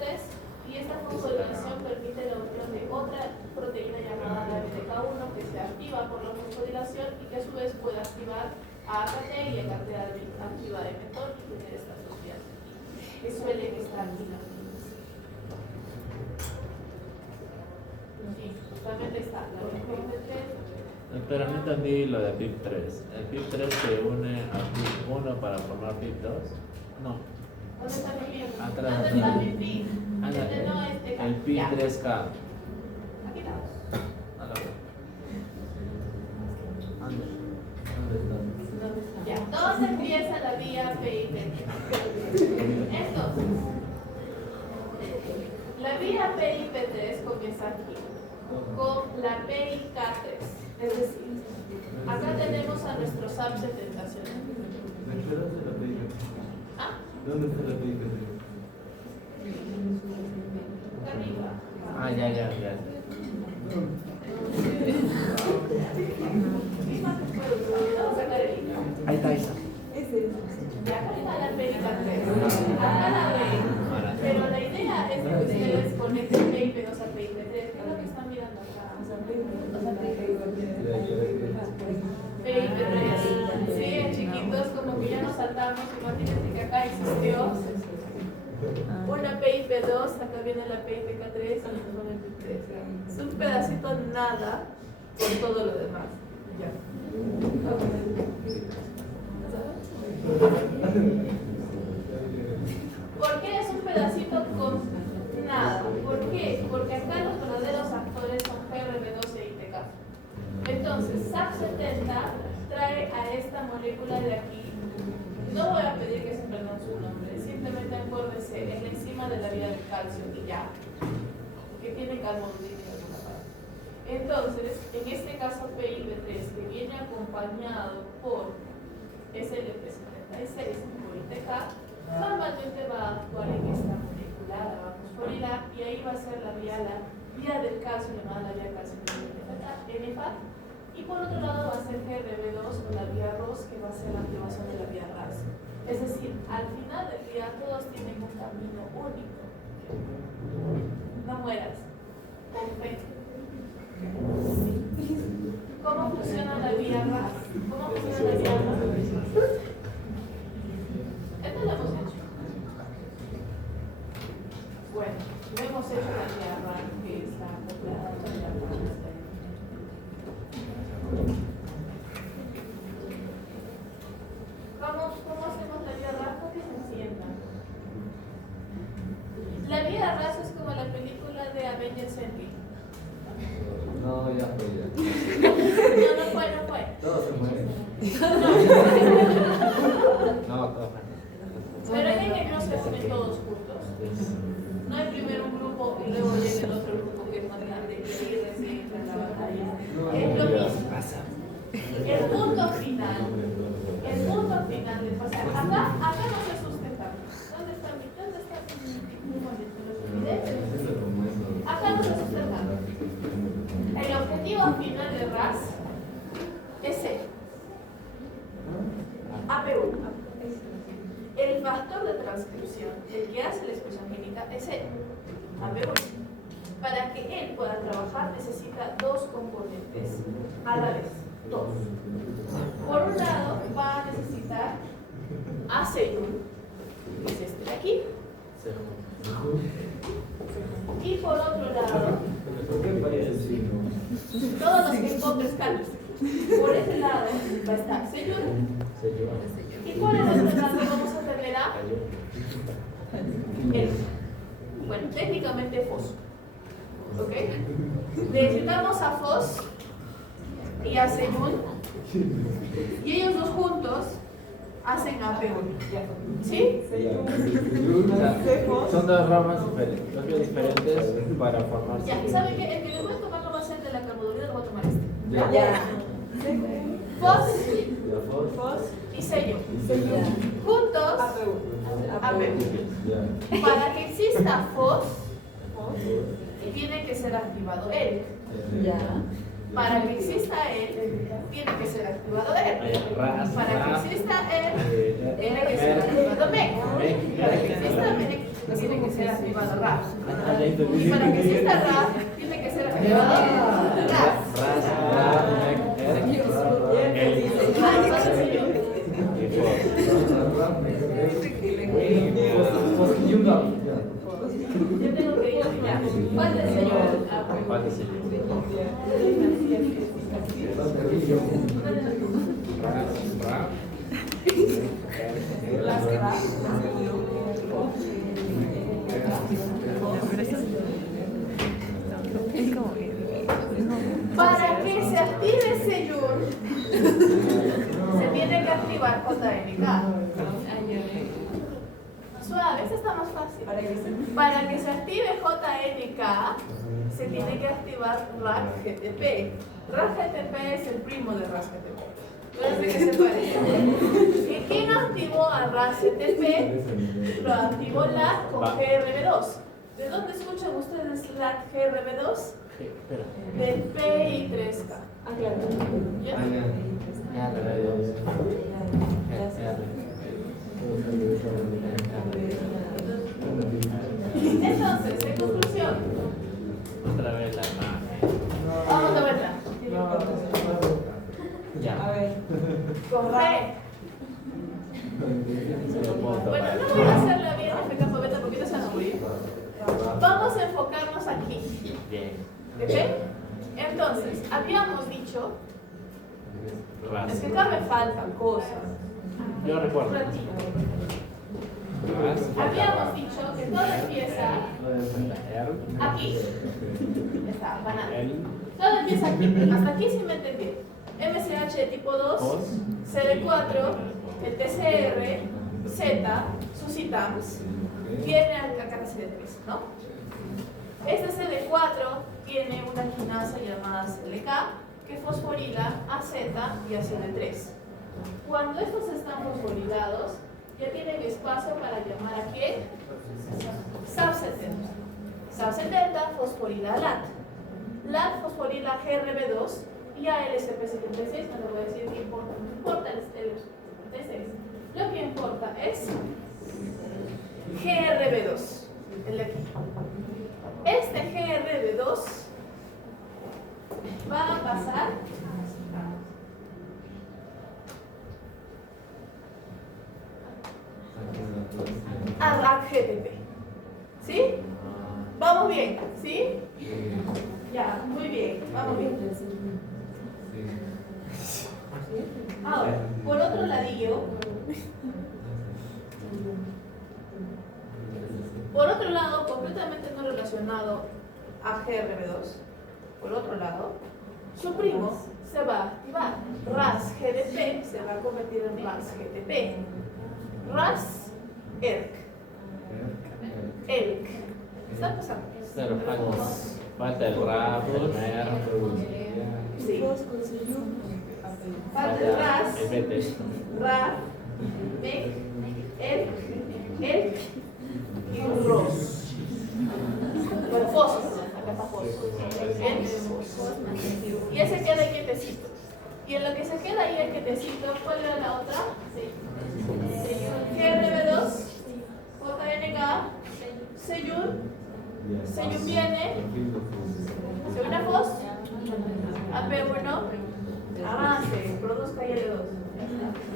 y esta fosforilación permite la unión de otra proteína llamada la BTK1 que se activa por la fosforilación y que a su vez puede activar a AKT y AKT activa a mTOR y tener estas dos vías que suelen estar dinámicas. Sí, justamente está la PIP3. Pero no entendí lo de PIP3. ¿El PIP3 se une a PIP1 para formar PIP2? No. ¿Dónde está mi PIP? Atrás, ¿Dónde está atrás. mi PIP? Este no es de El PIP3K. Aquí estamos. A la vez. ¿Dónde está? Ya, ¿dónde empieza la vía PIP3? Entonces, la vía PIP3 comienza aquí, con la PIK3. Es decir, acá tenemos a nuestro SAP70. ¿Ah? ¿Dónde está la PIK3? Acá arriba. Ah, ya. Vamos a sacar el hilo. Ahí está, Y acá está la PIK3. Acá la ven. Pero la idea es que ustedes conecten PIP2 a PIP3. ¿Qué es lo que están mirando acá? PIP3. Sí, chiquitos, como que ya nos saltamos. Imagínense que acá existió una PIP2, acá viene la PIPK3 y nos van a PIP3. Es un pedacito nada con todo lo demás. Ya. ¿Por qué es un pedacito con nada? ¿Por qué? Porque acá los verdaderos actores son GRB2 e ITK. Entonces, SAP70 trae a esta molécula de aquí. No voy a pedir que se aprendan su nombre, simplemente acuérdense, es la enzima de la vía del calcio y ya. Que tiene calmodulina en alguna parte. Entonces, en este caso PIP3, que viene acompañado por SLP76 por ITK, normalmente va a actuar en esta molécula, la va a fosforilar y ahí va a ser la vía del calcio llamada la vía calcio NFA. Y por otro lado va a ser GRB2 o la vía ROS, que va a ser la activación de la vía RAS. Es decir, al final del día todos tienen un camino único. No mueras. Con fe. ¿Cómo funciona la vía RAS? ¿Cómo funciona la vía RAS? Esto lo hemos hecho. Bueno, no hemos hecho la vía RAS, que es la acoplada de la RAS. ¿Cómo hacemos la vía RAS? Porque se encienda. La vía RAS es como la película de Avengers Endgame. No, ya fue ya. No fue. Todos se mueren. No, todo. Pero en el no se unen todos juntos. No hay primero un grupo y luego llega el otro grupo que es más grande y ahí recién entra en la batalla. Es lo mismo. El punto final de pasar. Acá no se sustenta. ¿Dónde está mi momento? Acá no se sustenta. El objetivo final de RAS es el APU. El factor de transcripción, el que hace la expresión génica, es el APU. Para que él pueda trabajar necesita dos componentes a la vez. Dos. Por un lado va a necesitar ACU, que es este de aquí. Y por otro lado, ¿Por qué parece chino? todos los que encuentres cálculos. Por ese lado va a estar Seyur. ¿Y por el otro lado vamos a tener a ERK. Bueno, técnicamente FOS. ¿Ok? Necesitamos a FOS y a Seyun. Y ellos dos juntos hacen AP1. ¿Sí? Son dos ramas diferentes para formar. Ya, ¿saben qué? El que les voy a tomar no va a ser de la carbohidrato, lo voy a tomar este. Ya. FOS Fos. y Seyun. Juntos, AP1. Ya. Para que exista FOS, tiene que ser activado ERK. Para que exista él, tiene que ser activado él. Para que exista él, tiene que ser activado MEC. Para que exista MEC, tiene que ser activado RAF. Y para que exista RAF, tiene que ser activado RAF. Yo tengo que ir a mirar. ¿Cuál es el señor? ¿Cuál es el Para que se active Seyun, se tiene que activar JNK. Suave, esta está más fácil. Para que se active JNK, se tiene que activar RAS-GTP. RAS-GTP es el primo de RAS-GTP. Entonces, ¿qué se parece? ¿Y quién activó a RAS-GTP? Lo activó LAT con GRB2. ¿De dónde escuchan ustedes LAT GRB2? Del PI3K. ¿Ya? Entonces, en conclusión, Otra vez la imagen. vamos a verla. Ya. Con G. Lo puedo Bueno, tomar. no voy a hacerla bien FK beta porque no se van a morir. Vamos a enfocarnos aquí. Bien. ¿Ok? Entonces, habíamos dicho, es que Ras. acá me faltan cosas. Yo recuerdo. Un ratito. Ras. Habíamos dicho que todo empieza aquí. Ya está, banana. Todo empieza aquí. Hasta aquí sí me entendí. MCH de tipo 2, CD4, el TCR, Z, sus ITAMs, viene acá a CD3, ¿no? Este CD4 tiene una quinasa llamada CLK que fosforila a Z y a CD3. Cuando estos están fosforilados, ya tienen espacio para llamar a quién? SAP70. SAP70 fosforila a LAT. LAT fosforila GRB2 y a LSP76, no le voy a decir qué importa, no importa el LSP76. Lo que importa es GRB2, el de aquí. Este GRB2 va a pasar a RAC-GTP. ¿Sí? ¿Vamos bien? ¿Sí? Ya, muy bien, vamos bien. Ahora, por otro ladillo, por otro lado, completamente no relacionado a GRB2, por otro lado, su primo se va a activar. RAS-GDP se va a convertir en RAS-GTP. RAS-ERK. ERK. ¿Está pasando? Pero falta el RAF, el MER, Sí. Falta el RAS, el BT. RAF, MEC, ERK, ERK y un ROS. Bueno, FOS, acá está FOS. ERK, FOS. Y ese queda ahí quietecito. Y en lo que se queda ahí el quietecito, ¿cuál era la otra? Sí. GRB2, JNK, Seyun. Seyun viene, se une a FOS, AP1, avance, produzca IL2.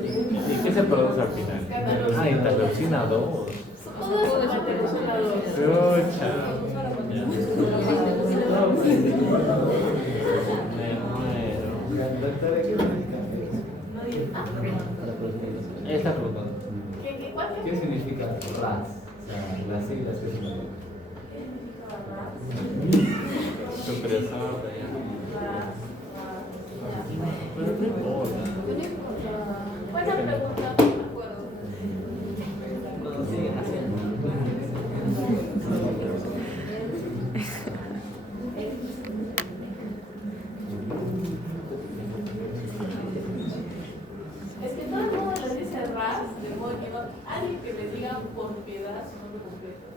¿Y qué se produce al final? Ah, interleucina 2. Todo eso de interleucina 2. Chucha. Ya. Me muero. Esta fruta. ¿Cuál? ¿Qué significa RAS? Las siglas que son. Supresor de ya. Pero no importa. Buena pregunta, no me acuerdo. No siguen haciendo. Es que todo el mundo les dice ras, demonio, alguien que me diga por piedad su nombre completo.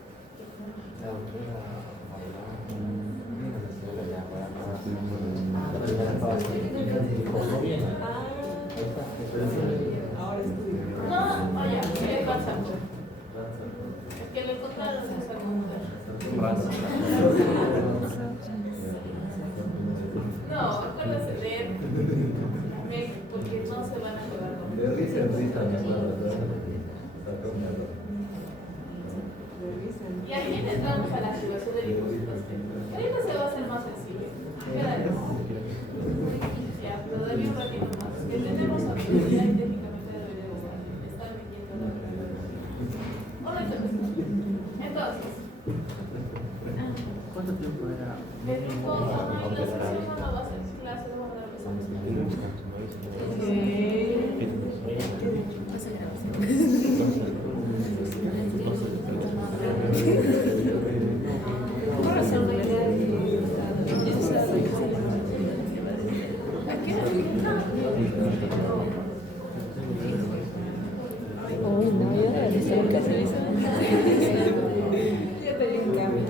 No, oye, ¿qué pasa? Es que lo encontraron en esa computadora. No, acuérdense leer, porque no se van a acordar. De risa en risa me acuerdo. Y ahí entramos a la activación del impuesto. Ahorita se va a hacer más sencillo. Espérate. Ya, pero dame un ratito más. Que tenemos habilidad y técnicamente debería estar vendiendo la verdad. Entonces, ¿Cuánto tiempo era? la sesión no va a ser clase, vamos a dar Uy, no, yo de estar casi ya tenía un cambio.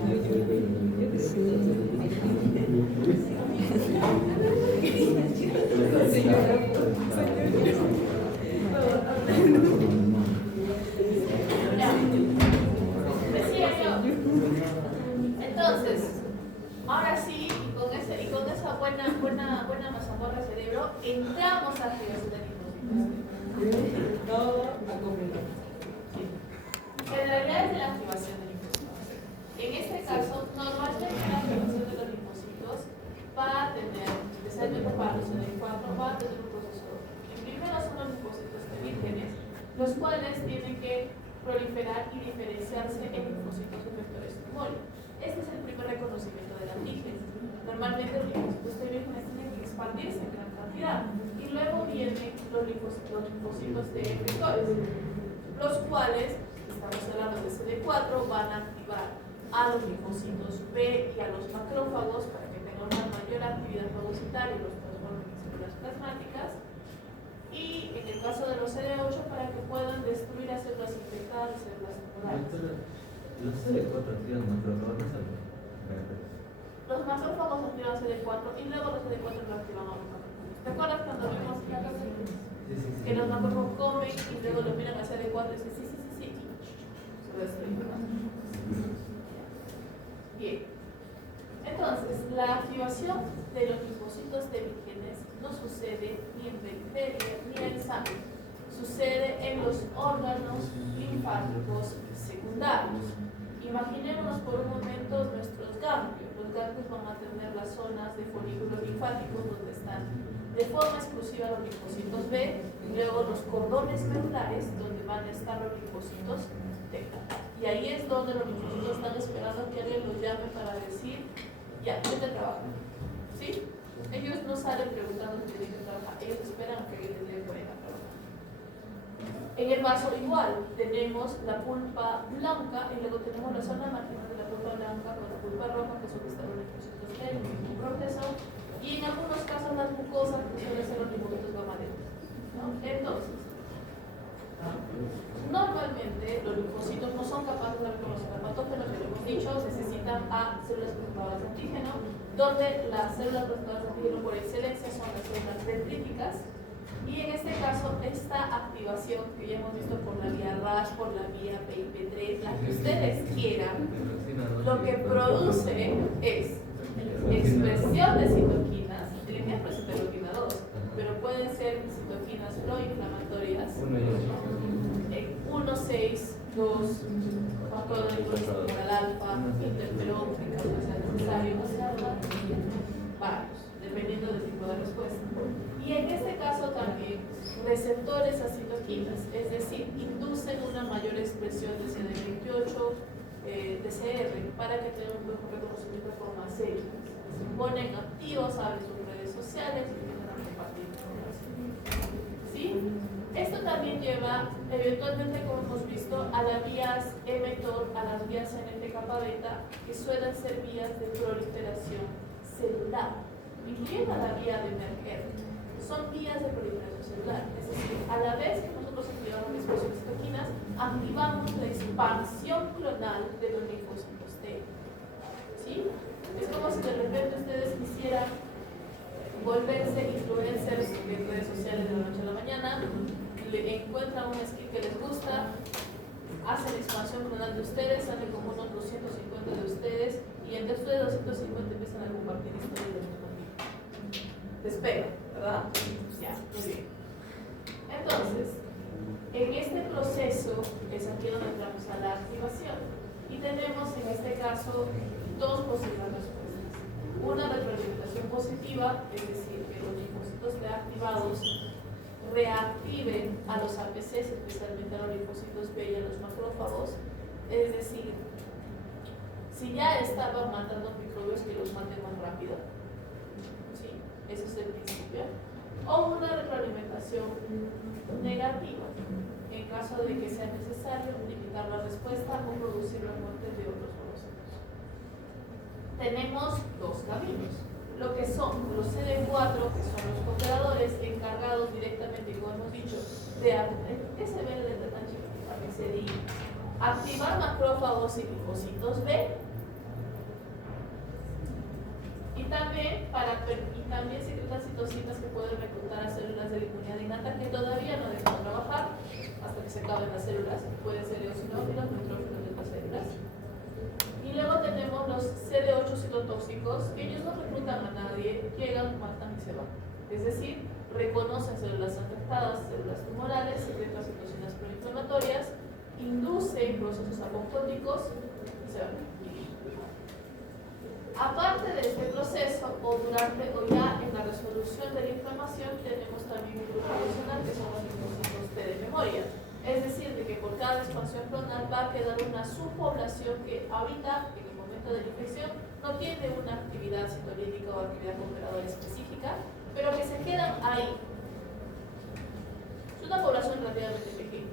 Decía yo. Entonces, ahora sí, y con esa buena mazamorra cerebro, entramos a la activación del impuesto. Todo a completar. En realidad es de la activación del impuesto. En este caso, normalmente la activación de los impuestos va a tener, especialmente para los CD4, va a tener un proceso. En primero son los impuestos vírgenes, los cuales tienen que proliferar y diferenciarse en linfocitos efectores tumores. Este es el primer reconocimiento del antígeno. Normalmente los linfocitos vírgenes tienen que expandirse en gran cantidad y luego vienen los linfocitos T efectores, los cuales, estamos hablando de CD4, van a activar a los linfocitos B y a los macrófagos para que tengan una mayor actividad fagocitaria y los transformen en células plasmáticas. Y en el caso de los CD8 para que puedan destruir a células infectadas y células tumorales. Los CD4 activan macrófagos. Los macrófagos activan CD4 y luego los CD4 lo activan a los macrófagos. ¿Te acuerdas cuando vimos la clase? Que los macrófagos comen y luego lo miran a CD4 y dicen sí, y se destruye. Bien. Entonces, la activación de los linfocitos T vírgenes no sucede ni en periferia ni en sangre. Sucede en los órganos linfáticos secundarios. Imaginémonos por un momento nuestros ganglios. Los ganglios van a tener las zonas de folículos linfáticos donde están de forma exclusiva los linfocitos B y luego los cordones medulares donde van a estar los linfocitos T. Y ahí es donde los linfocitos están esperando que alguien los llame para decir, ya, vete a trabajar. ¿Sí? Ellos no salen preguntando si tienen que trabajar, ellos esperan que alguien les dé por ir a trabajar. En el vaso igual, tenemos la pulpa blanca y luego tenemos la zona marginal de la pulpa blanca con la pulpa roja, que son los linfocitos T, el mismo proceso, y en algunos casos las mucosas, que suelen ser los linfocitos gamma delta, ¿no? Entonces, normalmente los linfocitos no son capaces de reconocer los patógenos, ya lo hemos dicho, necesitan a células presentadoras de antígeno, donde las células presentadoras de antígeno por excelencia son las células dendríticas. Y en este caso, esta activación que ya hemos visto por la vía RAS, por la vía PIP3, la que ustedes quieran, lo que produce es expresión de citoquinas, el ejemplo es interleuquina 2, pero pueden ser citoquinas proinflamatorias 1, 6, 2, factor de colesterol alfa, interferón, en caso de ser necesario, varios, dependiendo del tipo de respuesta. Y en este caso también receptores a citoquinas, es decir, inducen una mayor expresión de CD28, TCR, para que tengan un mejor reconocimiento de forma células. Se ponen activos, abren sus redes sociales y empiezan a compartir información. ¿Sí? Esto también lleva, eventualmente, como hemos visto, a las vías mTOR, a las vías NF-kappa-beta, que suelen ser vías de proliferación celular, incluyendo a la vía de Merkel. Son vías de proliferación celular, es decir, a la vez que nosotros activamos la expresión de citoquinas, activamos la expansión clonal de los linfocitos T. ¿Sí? Es como si de repente ustedes quisieran volverse influencers en redes sociales de la noche a la mañana, le encuentran una skin que les gusta, hacen expansión clonal de ustedes, salen como unos 250 de ustedes, y entre ustedes 250 empiezan a compartir historias de mismo tipo. Despega, ¿verdad? Ya, muy bien. Entonces, en este proceso es aquí donde entramos a la activación. Y tenemos en este caso dos posibles respuestas. Una retroalimentación positiva, es decir, que los linfocitos reactivados reactiven a los APCs, especialmente a los linfocitos B y a los macrófagos, es decir, si ya estaban matando microbios, que los maten más rápido. ¿Sí? Ese es el principio. O una retroalimentación negativa, en caso de que sea necesario limitar la respuesta o producir la muerte de otros parásitos. Tenemos dos caminos, lo que son los CD4, que son los cooperadores encargados directamente, como hemos dicho, de ¿qué se ve de tan chiquita? Para que se diga, activar macrófagos y linfocitos B, y también secretan citocinas que pueden reclutar a células de la inmunidad innata que todavía no dejan de trabajar hasta que se acaben las células, pueden ser eosinófilos, neutrófilos de otras células. Y luego tenemos los CD8 citotóxicos, que ellos no reclutan a nadie, llegan, matan y se van. Es decir, reconocen células afectadas, células tumorales, secretan citocinas proinflamatorias, inducen procesos apoptóticos y se van. Aparte de este proceso, o durante o ya en la resolución de la inflamación, tenemos también un grupo adicional que son los linfocitos T de memoria. Es decir, de que por cada expansión clonal va a quedar una subpoblación que ahorita, en el momento de la infección, no tiene una actividad citolítica o actividad cooperadora específica, pero que se quedan ahí. Es una población relativamente pequeña,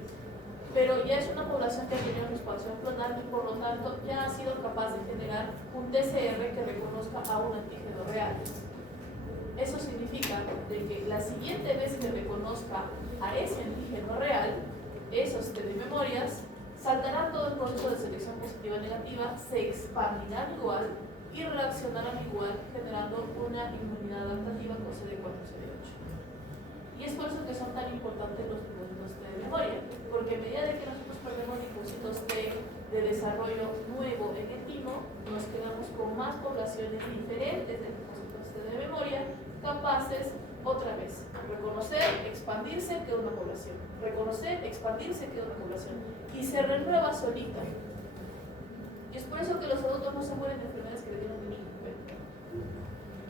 pero ya es una población que ha tenido una expansión clonal y por lo tanto ya ha sido capaz de generar un TCR que reconozca a un antígeno real. Eso significa de que la siguiente vez que reconozca a ese antígeno real, esos T de memorias saltarán todo el proceso de selección positiva negativa, se expandirán igual y reaccionarán igual, generando una inmunidad adaptativa con CD4 y CD8. Y es por eso que son tan importantes los linfocitos T de memoria, porque a medida de que nosotros perdemos linfocitos T de desarrollo nuevo en el timo, nos quedamos con más poblaciones diferentes de linfocitos T de memoria, capaces, otra vez, reconocer, expandirse, queda una población, reconocer, expandirse, queda una población, y se renueva solita. Y es por eso que los adultos no se mueren de enfermedades que le dieron de niño.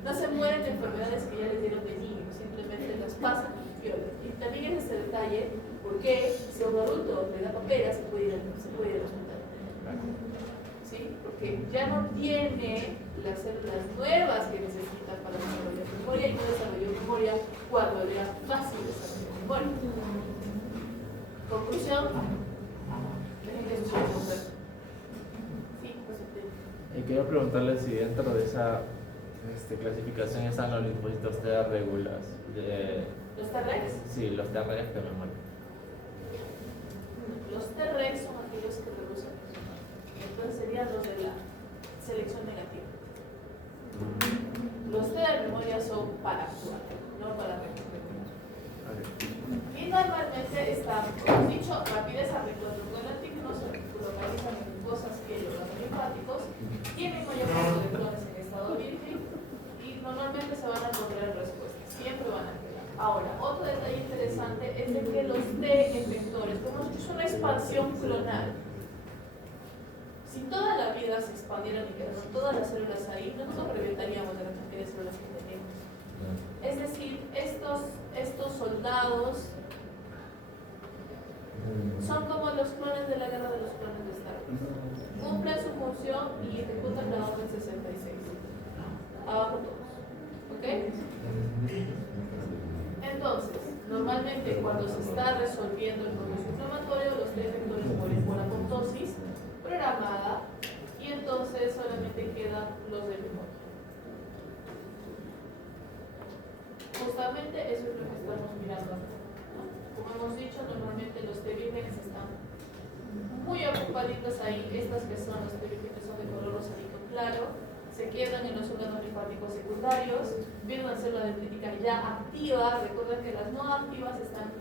No se mueren de enfermedades que ya les dieron de niño, simplemente las pasan y violan. Y también es ese detalle, porque si a un adulto le da papera, se puede ir al hospital. ¿Sí? Porque ya no tiene las células nuevas que necesita para desarrollar memoria y no desarrolló memoria cuando era fácil desarrollar memoria. Conclusión, dejen que eso se sí, pues Quiero preguntarle si dentro de esa clasificación están los linfocitos T regulas. ¿Los T-Rex? Sí, los T-Rex que me mueren. Los T-Rex son aquellos que reducen. Entonces serían los de la selección negativa. Los T de memoria son para actuar, no para recordar. Y normalmente están, como hemos dicho, rapidez a recuerdo con antígenos, se localizan en mucosas, piel o vasos linfáticos, tienen mayor número de clones en estado virgen y normalmente se van a encontrar respuestas, siempre van a quedar. Ahora, otro detalle interesante es de que los T efectores, como hemos dicho, es una expansión clonal. Si toda la vida se expandieran y quedaran todas las células ahí, no nos reventaríamos de la cantidad de células que tenemos. Es decir, estos soldados Son como los clones de la guerra de los clones de Star Wars. Cumplen su función y ejecutan la orden 66. Abajo todos. ¿Ok? Entonces, normalmente cuando se está resolviendo el proceso inflamatorio, los T efectores mueren por apoptosis programada y entonces solamente quedan los de memoria. Justamente eso es lo que estamos mirando acá, ¿no? Como hemos dicho, normalmente los T vírgenes están muy ocupaditos ahí. Estas que son los T vírgenes que son de color rosadito claro, se quedan en los órganos linfáticos secundarios, vienen una célula dendrítica ya activa. Recuerden que las no activas están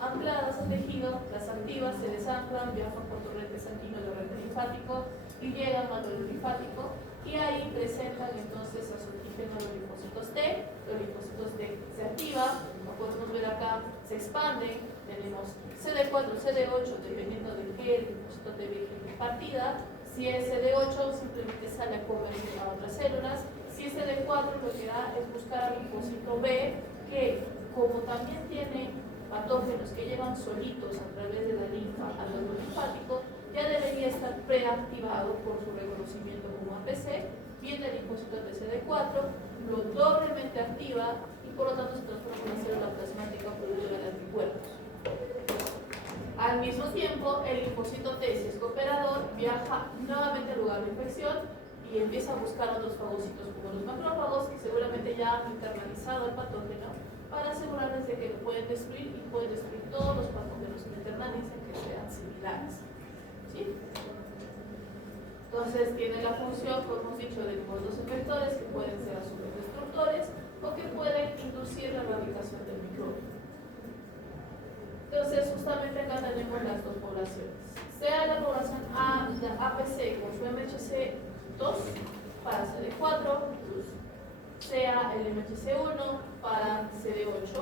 ancladas al tejido, las activas se desanclan, viajan por torrente sanguíneo del torrente linfático y llegan al nódulo linfático y ahí presentan entonces a su antígeno los linfocitos T. Los linfocitos T se activan, como podemos ver acá, se expanden. Tenemos CD4, CD8, dependiendo de qué linfocito T virgen de partida. Si es CD8, simplemente sale a comerse a otras células. Si es CD4, lo que da es buscar al linfocito B, que como también tiene patógenos que llevan solitos a través de la linfa al nódulo linfático, ya debería estar preactivado por su reconocimiento como APC. Viene el linfocito TCD4, lo doblemente activa y por lo tanto se transforma en una célula plasmática productora de anticuerpos. Al mismo tiempo, el linfocito T, si es cooperador, viaja nuevamente al lugar de infección y empieza a buscar otros fagocitos como los macrófagos, que seguramente ya han internalizado el patógeno, para asegurarles de que lo pueden destruir y pueden destruir todos los patógenos que internalicen que sean similares. ¿Sí? Entonces tiene la función, como hemos dicho, de los dos efectores que pueden ser a su vez destructores o que pueden inducir la erradicación del microbio. Entonces justamente acá tenemos las dos poblaciones. Sea la población A, la APC con su MHC2 para CD4, sea el MHC1 para CD8.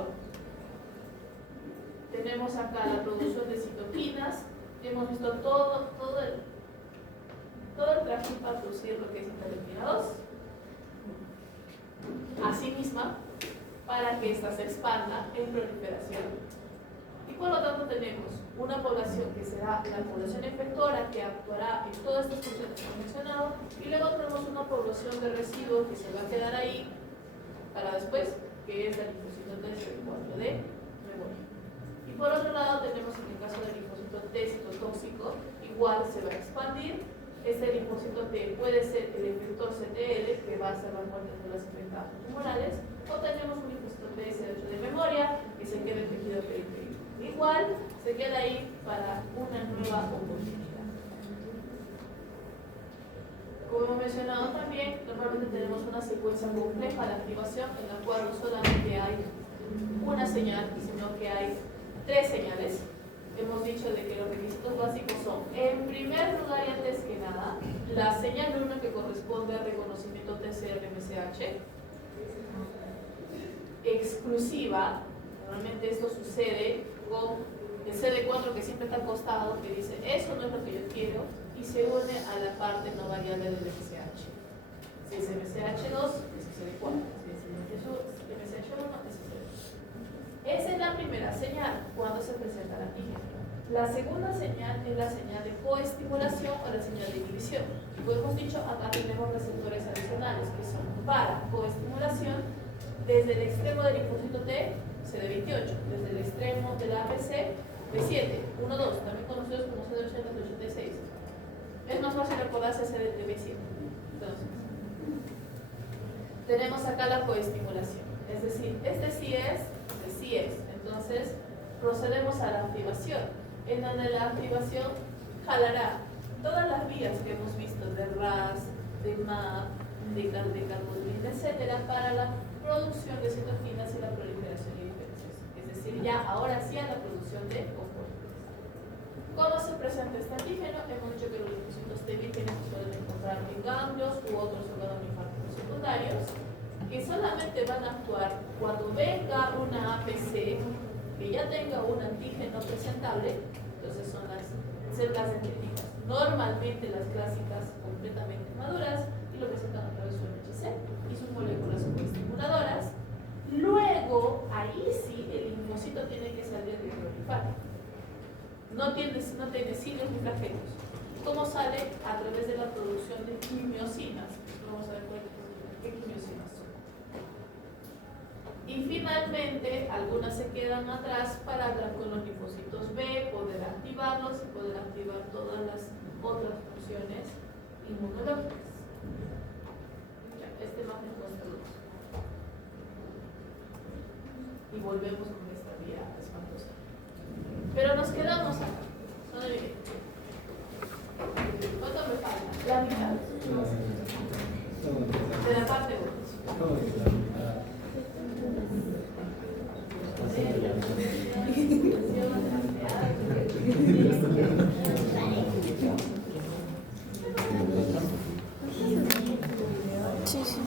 Tenemos acá la producción de citoquinas. Hemos visto todo el trajín para producir lo que es interleuquina 2. Asimismo, para que ésta se expanda en proliferación. Y por lo tanto tenemos una población que será la población efectora que actuará en todas estas funciones que he mencionado, y luego tenemos una población de residuo que se va a quedar ahí para después, que es el linfocito T4 de memoria. Y por otro lado tenemos en el caso del linfocito T citotóxico, igual se va a expandir. Este linfocito T puede ser el efector CTL, que va a hacer la muerte de las infectadas tumorales, o tenemos un linfocito T CD8 de memoria, que se queda en tejido periférico. Igual se queda ahí para una nueva oportunidad. Como hemos mencionado también, normalmente tenemos una secuencia compleja de activación en la cual no solamente hay una señal, sino que hay tres señales. Hemos dicho de que los requisitos básicos son, en primer lugar y antes que nada, la señal 1 que corresponde al reconocimiento TCR-MSH, exclusiva. Normalmente esto sucede con el CD4 que siempre está al costado, que dice eso no es lo que yo quiero, y se une a la parte no variable del MSH. Si es MSH2, es CD4. Si es MSH1, es CD2. Esa es la primera señal cuando se presenta el antígeno. La segunda señal es la señal de coestimulación o la señal de inhibición. Como hemos dicho, acá tenemos receptores adicionales que son para coestimulación desde el extremo del linfocito T, CD28, desde el extremo de la APC, B7, 1, 2, también conocidos como CD80 y 86. Es más fácil recordarse ese de B7. Entonces, tenemos acá la coestimulación, es decir, este sí es. Entonces, procedemos a la activación, en donde la activación jalará todas las vías que hemos visto de RAS, de MAP, de carbonil, etcétera, para la producción de citoquinas y la proliferación de diferencias. Es decir, ya ahora sí a la producción de componentes. ¿Cómo se presenta este antígeno? Hemos dicho que los linfocitos T vírgenes se suelen encontrar en ganglios u otros órganos linfáticos secundarios, que solamente van a actuar cuando venga una APC que ya tenga un antígeno presentable. Entonces son las células dendríticas, normalmente las clásicas completamente maduras, y lo presentan a través de su MHC y sus moléculas estimuladoras. Luego, ahí sí, el linfocito tiene que salir del linfático. no tiene cilios ni flagelos. ¿Cómo sale? A través de la producción de quimiosinas. Vamos a ver qué quimiosinas son. Y finalmente, algunas se quedan atrás para hablar con los linfocitos B, poder activarlos y poder activar todas las otras funciones inmunológicas. Ya, este más me cuesta luz. Y volvemos con esta vía espantosa. Pero nos quedamos acá. ¿Dónde viene? ¿Cuánto me falta? La mitad.